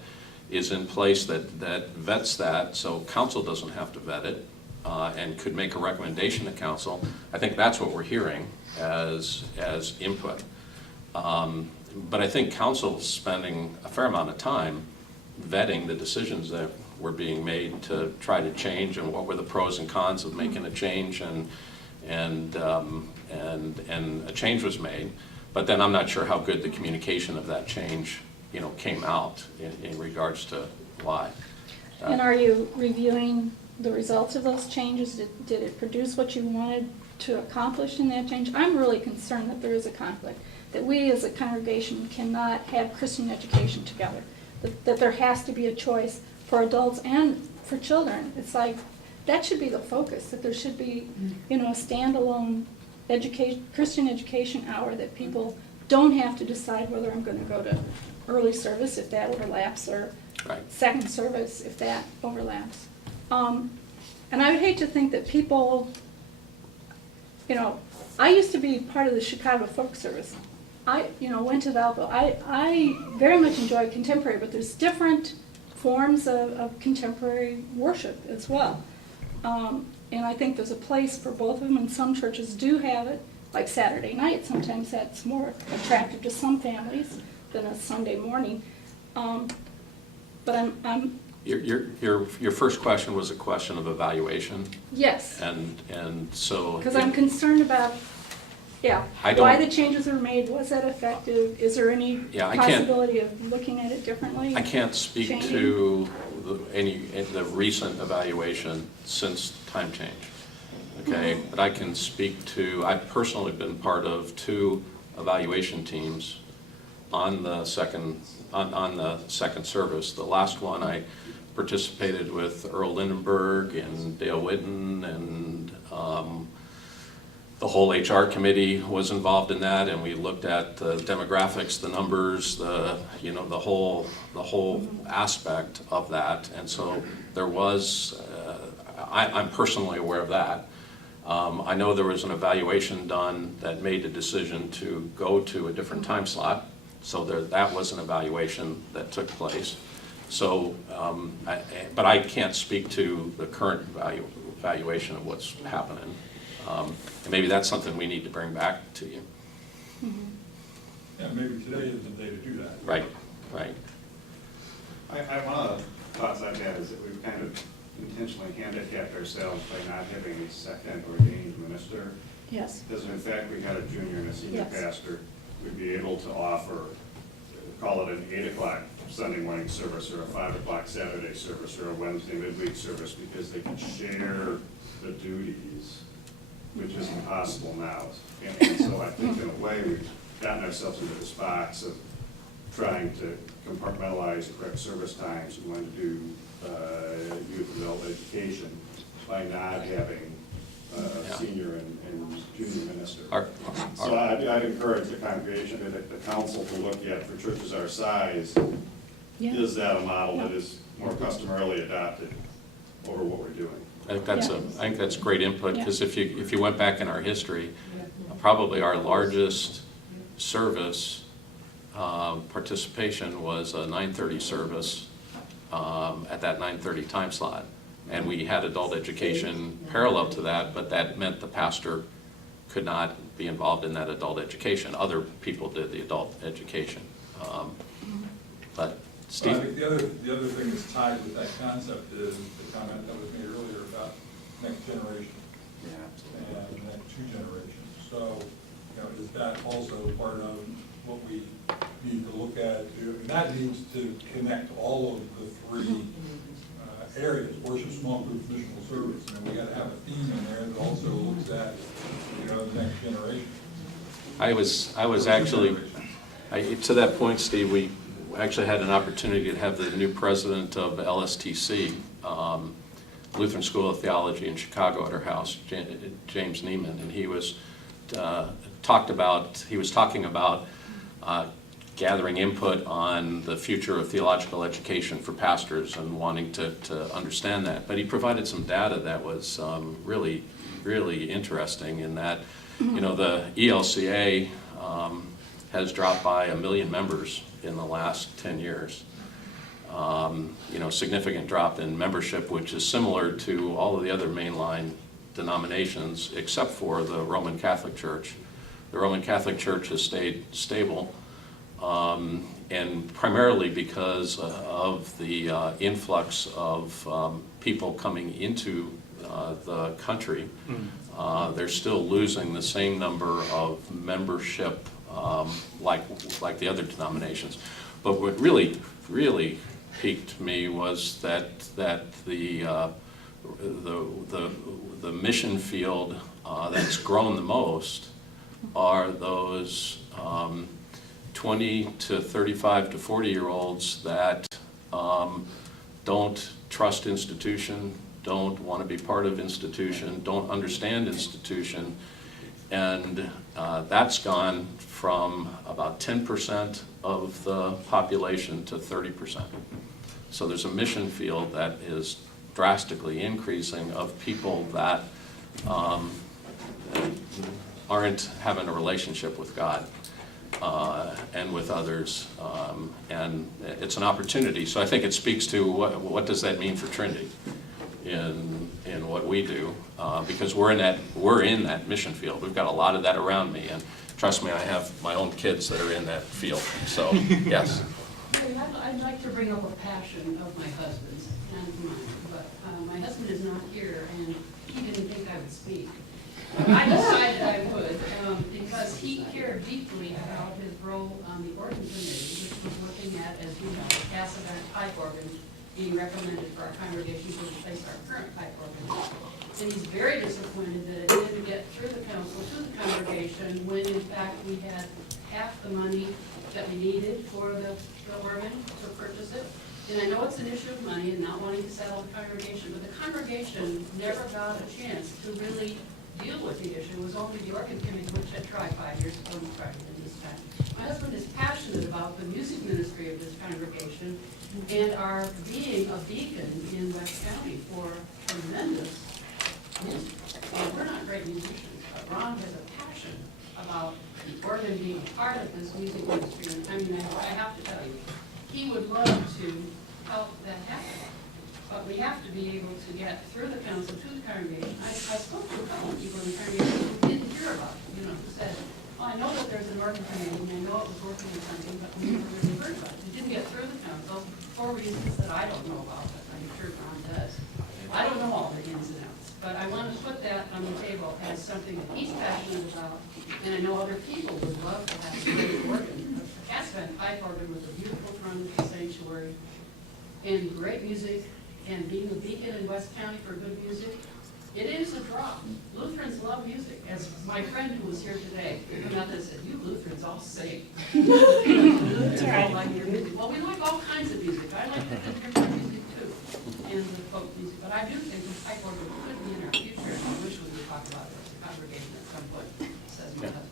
is in place that vets that, so council doesn't have to vet it, and could make a recommendation to council. I think that's what we're hearing as input. But I think council's spending a fair amount of time vetting the decisions that were being made to try to change, and what were the pros and cons of making a change, and a change was made. But then I'm not sure how good the communication of that change, came out in regards to why. And are you reviewing the results of those changes? Did it produce what you wanted to accomplish in that change. I'm really concerned that there is a conflict, that we as a congregation cannot have Christian education together, that there has to be a choice for adults and for children. It's like, that should be the focus, that there should be, you know, a standalone Christian education hour, that people don't have to decide whether I'm going to go to early service if that overlaps, or second service if that overlaps. And I would hate to think that people, you know, I used to be part of the Chicago folk service. I, you know, went to Valpo. I very much enjoy contemporary, but there's different forms of contemporary worship as well. And I think there's a place for both of them, and some churches do have it, like Saturday night. Sometimes that's more attractive to some families than a Sunday morning. But I'm Your first question was a question of evaluation. yes. And so. Because I'm concerned about, why the changes were made, was that effective? Is there any possibility of looking at it differently? I can't speak to the recent evaluation since time change, okay? But I can speak to, I've personally been part of 2 evaluation teams on the second service. The last one I participated with Earl Lindenberg and Dale Whitten, and the whole HR committee was involved in that, and we looked at the demographics, the numbers, the whole aspect of that. And so there was, I'm personally aware of that. I know there was an evaluation done that made a decision to go to a different time slot. So that was an evaluation that took place. So, but I can't speak to the current evaluation of what's happening. And maybe that's something we need to bring back to you. Yeah, maybe today is the day to do that. Right, right. One of the thoughts I've had is that we've kind of intentionally handicapped ourselves by not having a second ordained minister. Yes. Because if in fact we had a junior and a senior Yes. pastor, we'd be able to offer, call it an 8 o'clock Sunday morning service, or a 5 o'clock Saturday service, or a Wednesday midweek service, because they can share the duties, which isn't possible now. And so I think in a way we've gotten ourselves into this box of trying to compartmentalize correct service times when to do youth and adult education by not having senior and junior minister. So I'd encourage the congregation, the council, to look at, for churches our size, is that a model that is more customarily adopted over what we're doing? I think that's great input, because if you went back in our history, probably our largest service participation was a 9:30 service at that 9:30 time slot. And we had adult education parallel to that, but that meant the pastor could not be involved in that adult education. Other people did the adult education. But Steve? Well, I think the other thing that's tied with that concept is the comment that was made earlier about next generation. And next 2 generations. So, you know, is that also part of what we need to look at? And that needs to connect all of the 3 areas: worship, small groups, missional service. And we got to have a theme in there that also looks at, you know, the next generation. I was actually, to that point, Steve, we actually had an opportunity to have the new president of LSTC, Lutheran School of Theology in Chicago, at our house, James Neiman, and he was talking about gathering input on the future of theological education for pastors and wanting to understand that. But he provided some data that was really, really interesting, in that, you know, the ELCA has dropped by 1 million members in the last 10 years. You know, significant drop in membership, which is similar to all of the other mainline denominations, except for the Roman Catholic Church. The Roman Catholic Church has stayed stable, and primarily because of the influx of people coming into the country. They're still losing the same number of membership like the other denominations. But what really piqued me was that the the mission field that's grown the most are those 20 to 35 to 40-year-olds that don't trust institution, don't want to be part of institution, don't understand institution, and that's gone from about 10% of the population to 30%. So there's a mission field that is drastically increasing of people that aren't having a relationship with God and with others, and it's an opportunity. So I think it speaks to what does that mean for Trinity in what we do, because we're in that mission field. We've got a lot of that around me, and trust me, I have my own kids that are in that field. So yes. I'd like to bring up a passion of my husband's and mine, but my husband is not here, and he didn't think I would speak. I decided I would, because he cared deeply about his role on the organ committee, which was looking at, as you know, passive pipe organ being recommended for our congregation to replace our current pipe organ. And he's very disappointed that it didn't get through the council to the congregation when in fact we had half the money that we needed for the organ to purchase it. And I know it's an issue of money and not wanting to settle the congregation, but the congregation never got a chance to really deal with the issue. It was only the organ committee, which had tried 5 years ago and tried it this time. My husband is passionate about the music ministry of this congregation and our being a beacon in West County for tremendous music. And we're not great musicians, but Ron has a passion about the organ being a part of this music industry. And I mean, I have to tell you, he would love to help that happen. But we have to be able to get through the council to the congregation. I spoke to a couple of people in the congregation who didn't hear about it, who said, well, I know that there's an organ committee, and I know it was working on something, but we never really heard about it. It didn't get through the council for reasons that I don't know about, but I'm sure Ron does. I don't know all the ins and outs, but I want to put that on the table as something that he's passionate about, and I know other people would love to have a great organ. The Cassavant pipe organ was a beautiful front of the sanctuary, and great music, and being a beacon in West County for good music. It is a draw. Lutherans love music. As my friend who was here today, came out and said, you Lutherans all sing. Lutherans all like your music. Well, we like all kinds of music. I like the contemporary music too, and the folk music. But I do think the pipe organ could be in our future, and I wish we would talk about it as a congregation at some point, says my husband.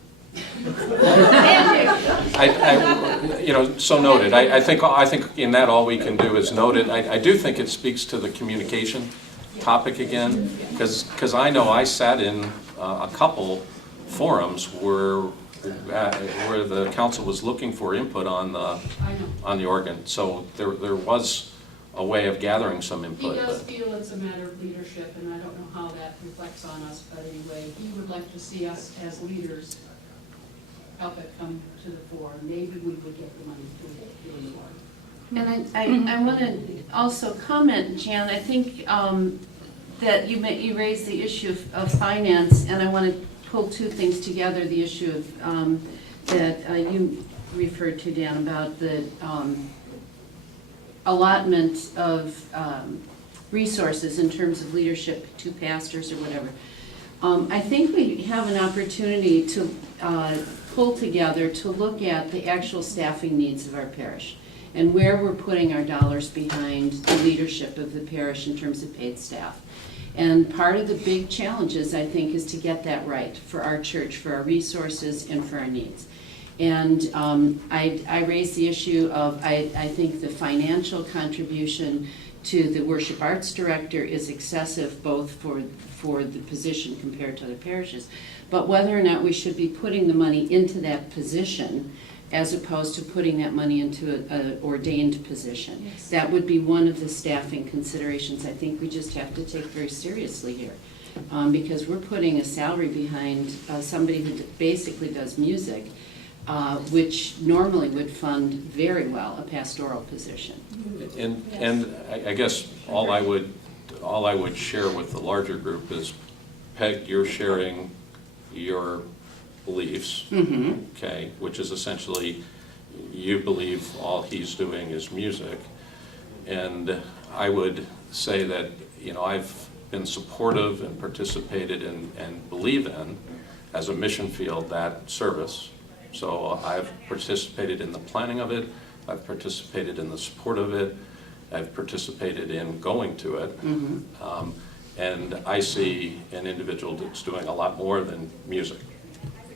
So noted. I think in that all we can do is note it. I do think it speaks to the communication topic again, because I know I sat in a couple forums where the council was looking for input on the organ. So there was a way of gathering some input. He does feel it's a matter of leadership, and I don't know how that reflects on us, but anyway, he would like to see us as leaders help it come to the fore. Maybe we would get the money to do more. And I want to also comment, Jan, I think that you raised the issue of finance, and I want to pull two things together, the issue of that you referred to, Dan, about the allotment of resources in terms of leadership to pastors or whatever. I think we have an opportunity to pull together to look at the actual staffing needs of our parish and where we're putting our dollars behind the leadership of the parish in terms of paid staff. And part of the big challenges, I think, is to get that right for our church, for our resources, and for our needs. And I raised the issue of, I think the financial contribution to the worship arts director is excessive, both for the position compared to other parishes, but whether or not we should be putting the money into that position as opposed to putting that money into an ordained position. Yes. That would be one of the staffing considerations I think we just have to take very seriously here. Because we're putting a salary behind somebody who basically does music, which normally would fund very well a pastoral position. And I guess all I would share with the larger group is, Peg, you're sharing your beliefs, okay, which is essentially you believe all he's doing is music. And I would say that, I've been supportive and participated in and believe in as a mission field that service. So I've participated in the planning of it, I've participated in the support of it, I've participated in going to it. And I see an individual that's doing a lot more than music.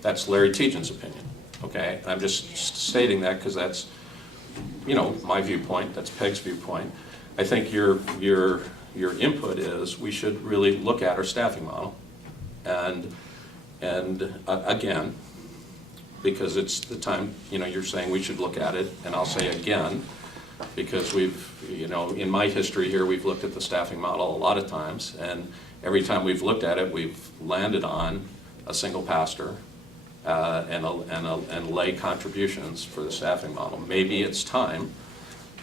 That's Larry Tejan's opinion, okay? I'm just stating that because that's, you know, my viewpoint, that's Peg's viewpoint. I think your input is we should really look at our staffing model. And again, because it's the time, you know, you're saying we should look at it, and I'll say again, because we've, you know, in my history here, we've looked at the staffing model a lot of times, and every time we've looked at it, we've landed on a single pastor and lay contributions for the staffing model. Maybe it's time,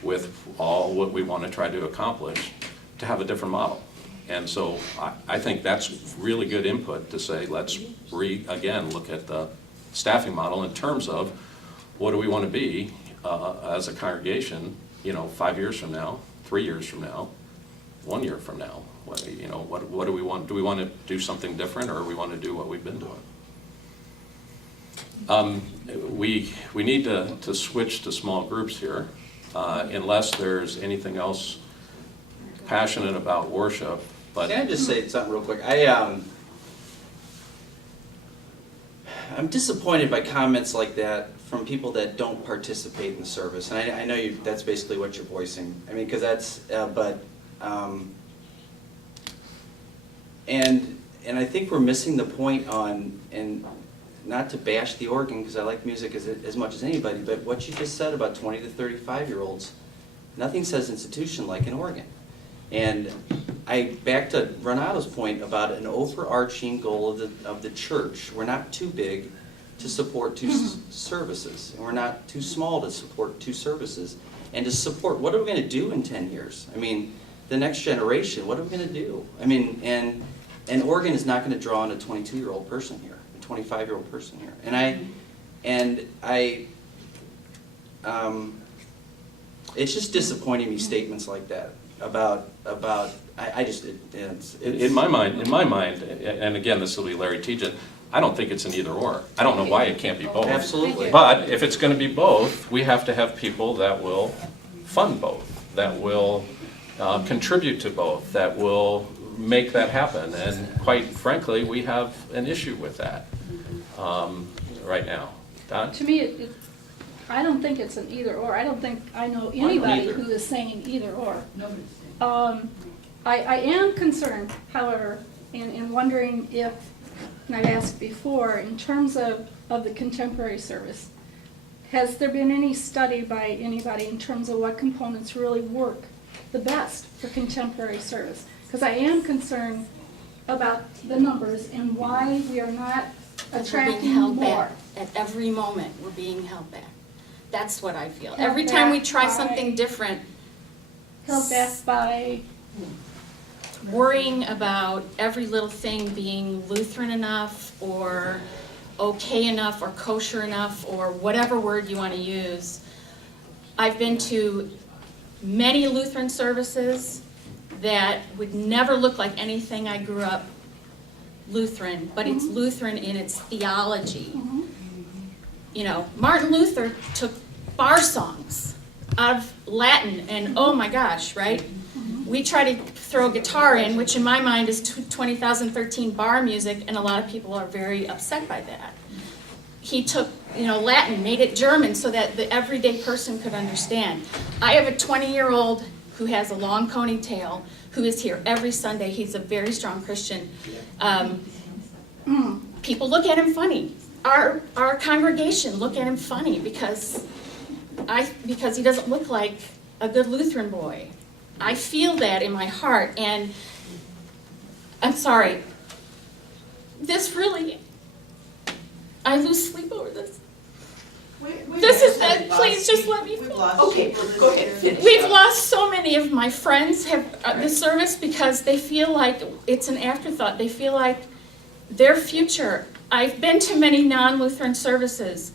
with all what we want to try to accomplish, to have a different model. And so I think that's really good input to say, let's again look at the staffing model in terms of what do we want to be as a congregation, you know, 5 years from now, 3 years from now, 1 year from now. What, you know, what do we want? Do we want to do something different, or we want to do what we've been doing? We need to switch to small groups here, unless there's anything else passionate about worship. But can I just say something real quick? I'm disappointed by comments like that from people that don't participate in the service, and I know that's basically what you're voicing. I mean, because that's, and I think we're missing the point on, and not to bash the organ, because I like music as much as anybody, but what you just said about 20 to 35-year-olds, nothing says institution like an organ. And back to Renato's point about an overarching goal of the church. We're not too big to support two services, and we're not too small to support two services. And to support, what are we going to do in 10 years? I mean, the next generation, what are we going to do? I mean, and Oregon is not going to draw on a 22-year-old person here, a 25-year-old person here. It's just disappointing me, statements like that about in my mind, and again, this will be Larry Tejan, I don't think it's an either or. I don't know why it can't be both. Absolutely. But if it's going to be both, we have to have people that will fund both, that will contribute to both, that will make that happen. And quite frankly, we have an issue with that right now. Don? To me, I don't think it's an either or. I don't think I know anybody who is saying either or. I am concerned, however, in wondering if, and I've asked before, in terms of the contemporary service, has there been any study by anybody in terms of what components really work the best for contemporary service? Because I am concerned about the numbers and why we are not attracting more. Back. At every moment, we're being held back. That's what I feel. Every time we try something different, held back by worrying about every little thing being Lutheran enough or okay enough or kosher enough or whatever word you want to use. I've been to many Lutheran services that would never look like anything I grew up Lutheran, but it's Lutheran in its theology. You know, Martin Luther took bar songs out of Latin, and oh my gosh, right? We try to throw guitar in, which in my mind is 2013 bar music, and a lot of people are very upset by that. He took, you know, Latin, made it German so that the everyday person could understand. I have a 20-year-old who has a long ponytail who is here every Sunday. He's a very strong Christian. People look at him funny. Our congregation look at him funny because he doesn't look like a good Lutheran boy. I feel that in my heart, and I'm sorry. This really, I lose sleep over this. Please just let me finish. Okay, go ahead, finish. We've lost so many of my friends the service because they feel like it's an afterthought. They feel like their future. I've been to many non-Lutheran services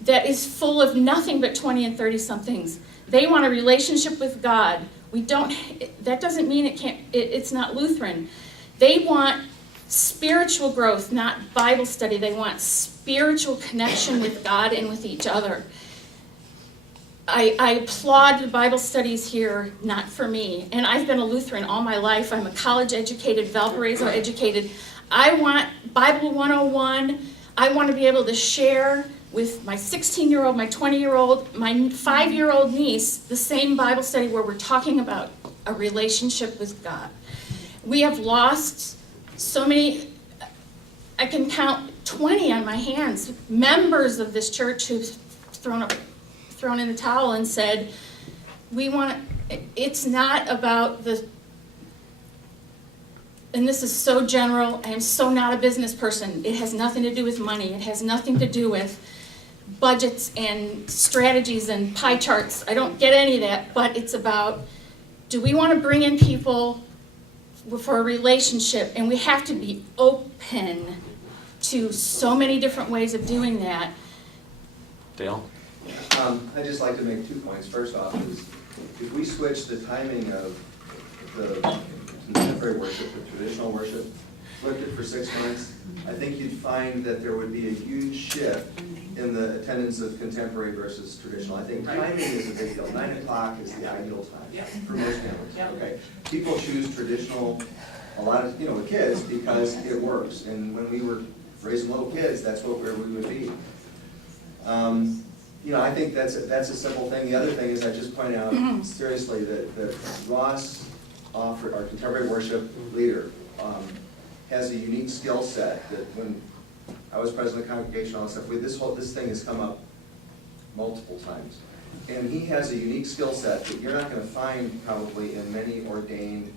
that is full of nothing but 20 and 30-somethings. They want a relationship with God We don't, that doesn't mean it's not Lutheran. They want spiritual growth, not Bible study. They want spiritual connection with God and with each other. I applaud the Bible studies here, not for me. And I've been a Lutheran all my life. I'm a college educated, Valparaiso educated. I want Bible 101. I want to be able to share with my 16-year-old, my 20-year-old, my 5-year-old niece the same Bible study where we're talking about a relationship with God. We have lost so many, I can count 20 on my hands, members of this church who've thrown in the towel and said, it's not about the, and this is so general, I am so not a business person. It has nothing to do with money. It has nothing to do with budgets and strategies and pie charts. I don't get any of that, but it's about, do we want to bring in people for a relationship? And we have to be open to so many different ways of doing that. Dale? I'd just like to make 2 points. First off is, if we switch the timing of the contemporary worship to traditional worship, flipped it for 6 months, I think you'd find that there would be a huge shift in the attendance of contemporary versus traditional. I think timing is a big deal. 9 o'clock is the ideal time for most families. Okay, people choose traditional, a lot of, with kids because it works. And when we were raising little kids, that's where we would be. I think that's a simple thing. The other thing is I just point out seriously that Ross offered, our contemporary worship leader, has a unique skill set that when I was president of the congregation, all this stuff, this thing has come up multiple times. And he has a unique skill set that you're not going to find probably in many ordained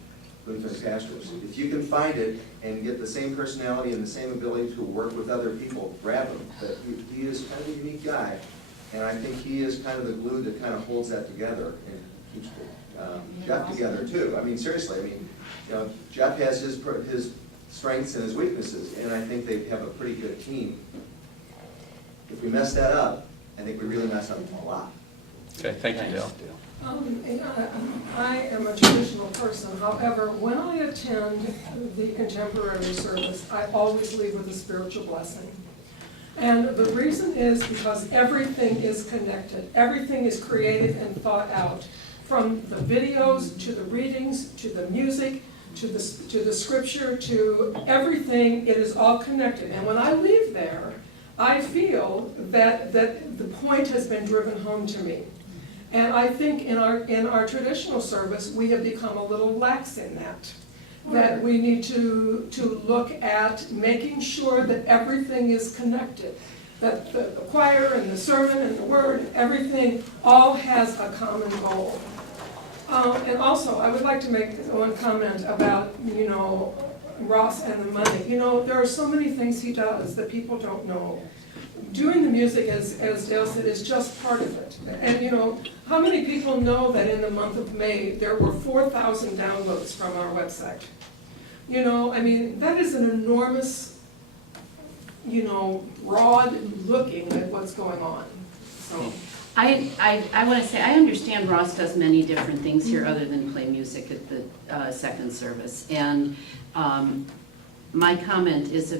Lutheran pastors. If you can find it and get the same personality and the same ability to work with other people, grab him. But he is kind of a unique guy. And I think he is kind of the glue that kind of holds that together and keeps Jeff together too. I mean, seriously, Jeff has his strengths and his weaknesses, and I think they have a pretty good team. If we mess that up, I think we really mess up a lot. Okay, thank you, Dale. I am a traditional person. However, when I attend the contemporary service, I always leave with a spiritual blessing. And the reason is because everything is connected. Everything is created and thought out. From the videos, to the readings, to the music, to the scripture, to everything, it is all connected. And when I leave there, I feel that the point has been driven home to me. And I think in our traditional service, we have become a little lax in that. That we need to look at making sure that everything is connected. That the choir and the sermon and the word and everything all has a common goal. And also, I would like to make one comment about, Ross and the money. There are so many things he does that people don't know. Doing the music, as Dale said, is just part of it. And how many people know that in the month of May, there were 4,000 downloads from our website? That is an enormous, broad looking at what's going on. So. I want to say, I understand Ross does many different things here other than play music at the second service. And my comment is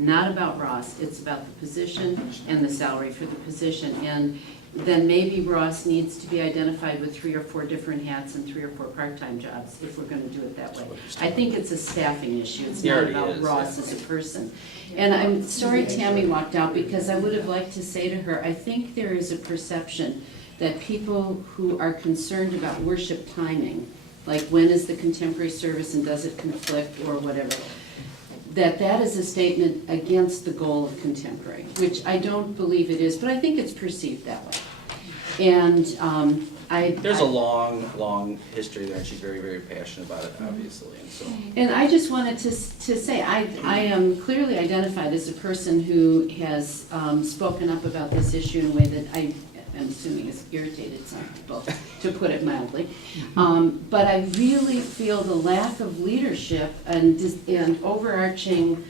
not about Ross, it's about the position and the salary for the position. And then maybe Ross needs to be identified with 3 or 4 different hats and 3 or 4 part-time jobs if we're going to do it that way. I think it's a staffing issue. It's not about Ross as a person. And I'm sorry Tammy walked out because I would have liked to say to her, I think there is a perception that people who are concerned about worship timing, like when is the contemporary service and does it conflict or whatever, that is a statement against the goal of contemporary, which I don't believe it is, but I think it's perceived that way. And there's a long history there, and she's very, very passionate about it, obviously. And I just wanted to say, I am clearly identified as a person who has spoken up about this issue in a way that I'm assuming has irritated some people, to put it mildly. But I really feel the lack of leadership and overarching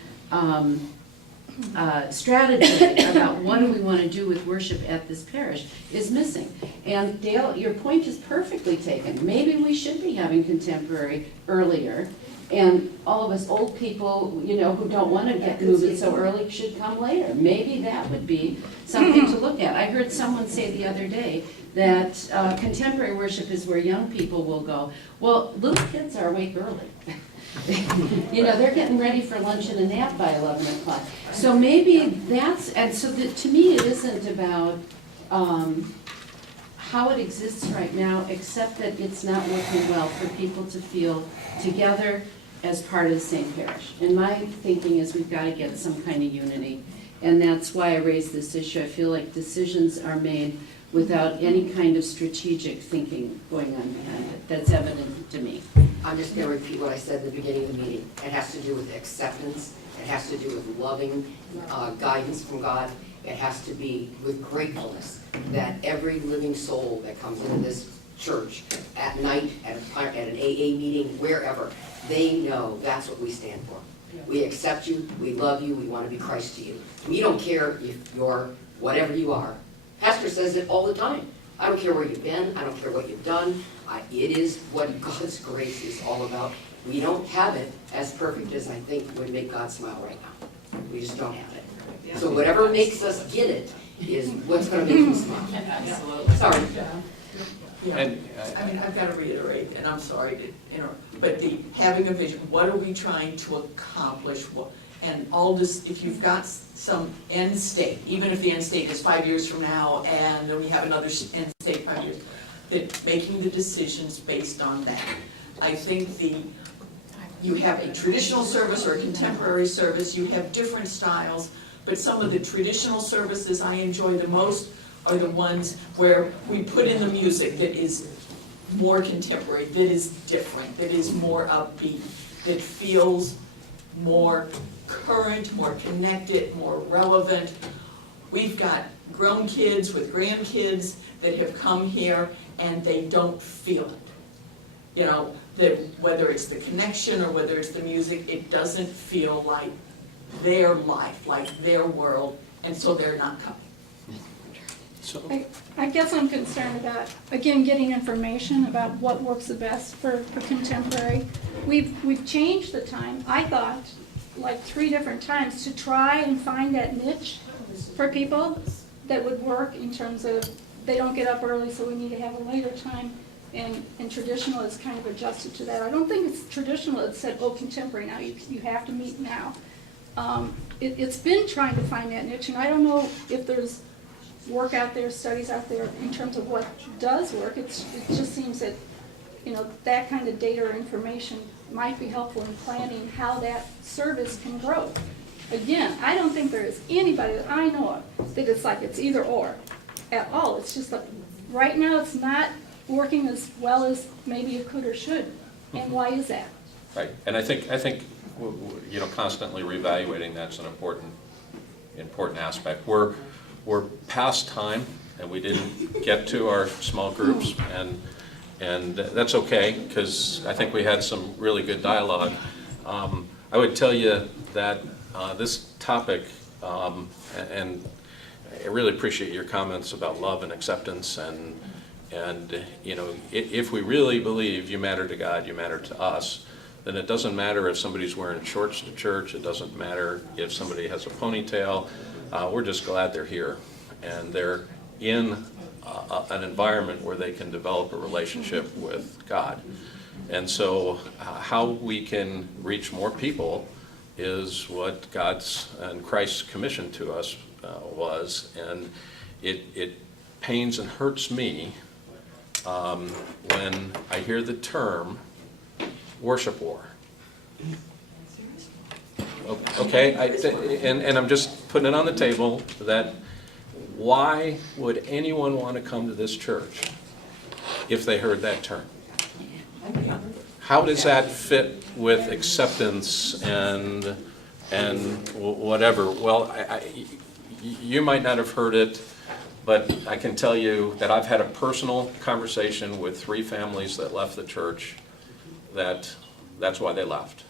strategy about what do we want to do with worship at this parish is missing. And Dale, your point is perfectly taken. Maybe we should be having contemporary earlier, and all of us old people, you know, who don't want to get moving so early should come later. Maybe that would be something to look at. I heard someone say the other day that contemporary worship is where young people will go. Well, little kids are awake early. You know, they're getting ready for lunch and a nap by 11 o'clock. So maybe that's, and so to me it isn't about how it exists right now, except that it's not working well for people to feel together as part of the same parish. And my thinking is we've got to get some kind of unity. And that's why I raised this issue. I feel like decisions are made without any kind of strategic thinking going on behind it. That's evident to me. I'm just going to repeat what I said at the beginning of the meeting. It has to do with acceptance. It has to do with loving guidance from God. It has to be with gratefulness that every living soul that comes into this church at night, at an AA meeting, wherever, they know that's what we stand for. We accept you, we love you, we want to be Christ to you. We don't care if you're whatever you are. Pastor says it all the time. I don't care where you've been, I don't care what you've done. It is what God's grace is all about. We don't have it as perfect as I think would make God smile right now. We just don't have it. So whatever makes us get it is what's going to make him smile. Absolutely. Sorry. Yeah, I mean, I've got to reiterate, and I'm sorry to interrupt, but having a vision, what are we trying to accomplish? And all this, if you've got some end state, even if the end state is 5 years from now, and then we have another end state 5 years, that making the decisions based on that. I think you have a traditional service or a contemporary service, you have different styles, but some of the traditional services I enjoy the most are the ones where we put in the music that is more contemporary, that is different, that is more upbeat, that feels more current, more connected, more relevant. We've got grown kids with grandkids that have come here and they don't feel it. You know, that whether it's the connection or whether it's the music, it doesn't feel like their life, like their world, and so they're not coming. I guess I'm concerned about, again, getting information about what works the best for contemporary. We've changed the time, I thought, like 3 different times to try and find that niche for people that would work in terms of they don't get up early, so we need to have a later time. And traditional is kind of adjusted to that. I don't think it's traditional that said, oh, contemporary, now you have to meet now. It's been trying to find that niche, and I don't know if there's work out there, studies out there in terms of what does work. It just seems that, you know, that kind of data or information might be helpful in planning how that service can grow. Again, I don't think there is anybody that I know of that it's like it's either or at all. It's just like right now it's not working as well as maybe it could or should. And why is that? Right, and I think you know, constantly reevaluating that's an important aspect. We're past time, and we didn't get to our small groups, and that's okay, because I think we had some really good dialogue. I would tell you that this topic, and I really appreciate your comments about love and acceptance, and you know, if we really believe you matter to God, you matter to us, then it doesn't matter if somebody's wearing shorts to church, it doesn't matter if somebody has a ponytail, we're just glad they're here, and they're in an environment where they can develop a relationship with God. And so how we can reach more people is what God's and Christ's commission to us was, and it pains and hurts me when I hear the term worship war. Okay, and I'm just putting it on the table that why would anyone want to come to this church if they heard that term? How does that fit with acceptance and whatever? Well, you might not have heard it, but I can tell you that I've had a personal conversation with 3 families that left the church that's why they left.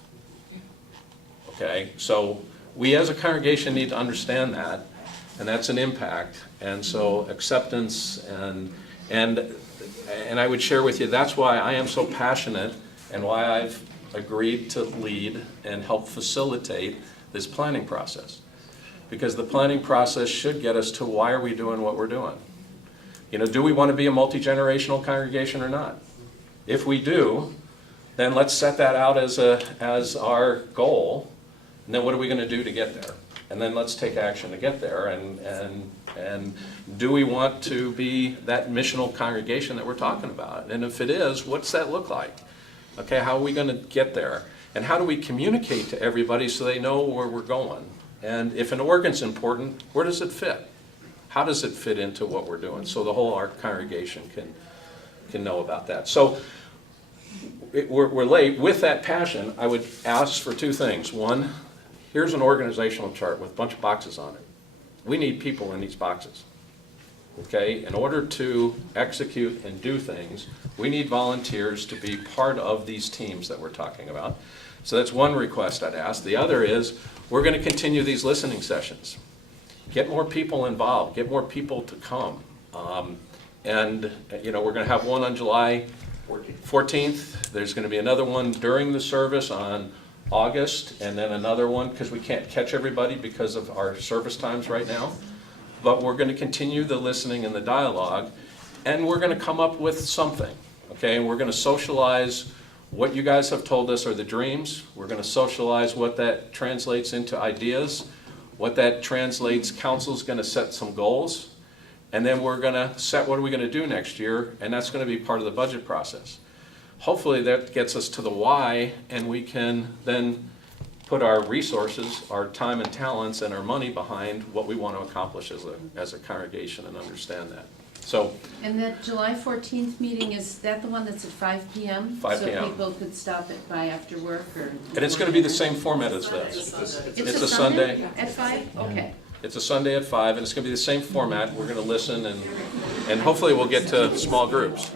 Okay, so we as a congregation need to understand that, and that's an impact. And so acceptance and I would share with you, that's why I am so passionate and why I've agreed to lead and help facilitate this planning process. Because the planning process should get us to why are we doing what we're doing? You know, do we want to be a multi-generational congregation or not? If we do, then let's set that out as our goal, and then what are we going to do to get there? And then let's take action to get there, and do we want to be that missional congregation that we're talking about? And if it is, what's that look like? Okay, how are we going to get there? And how do we communicate to everybody so they know where we're going? And if an organ's important, where does it fit? How does it fit into what we're doing? So the whole our congregation can know about that. So we're late. With that passion, I would ask for two things. One, here's an organizational chart with a bunch of boxes on it. We need people in these boxes. Okay? In order to execute and do things, we need volunteers to be part of these teams that we're talking about. So that's one request I'd ask. The other is, we're going to continue these listening sessions. Get more people involved. Get more people to come. And you know, we're going to have one on July 14th. There's going to be another one during the service on August, and then another one, because we can't catch everybody because of our service times right now. But we're going to continue the listening and the dialogue, and we're going to come up with something. Okay, and we're going to socialize what you guys have told us are the dreams. We're going to socialize what that translates into ideas, what that translates, council's going to set some goals, and then we're going to set what are we going to do next year, and that's going to be part of the budget process. Hopefully that gets us to the why, and we can then put our resources, our time and talents, and our money behind what we want to accomplish as a congregation and understand that. So, And that July 14th meeting, is that the one that's at 5 p.m.? 5 p.m. So people could stop it by after work or? and it's going to be the same format as this. It's a Sunday? At 5? Okay. It's a Sunday at 5, and it's going to be the same format. We're going to listen, and hopefully we'll get to small groups.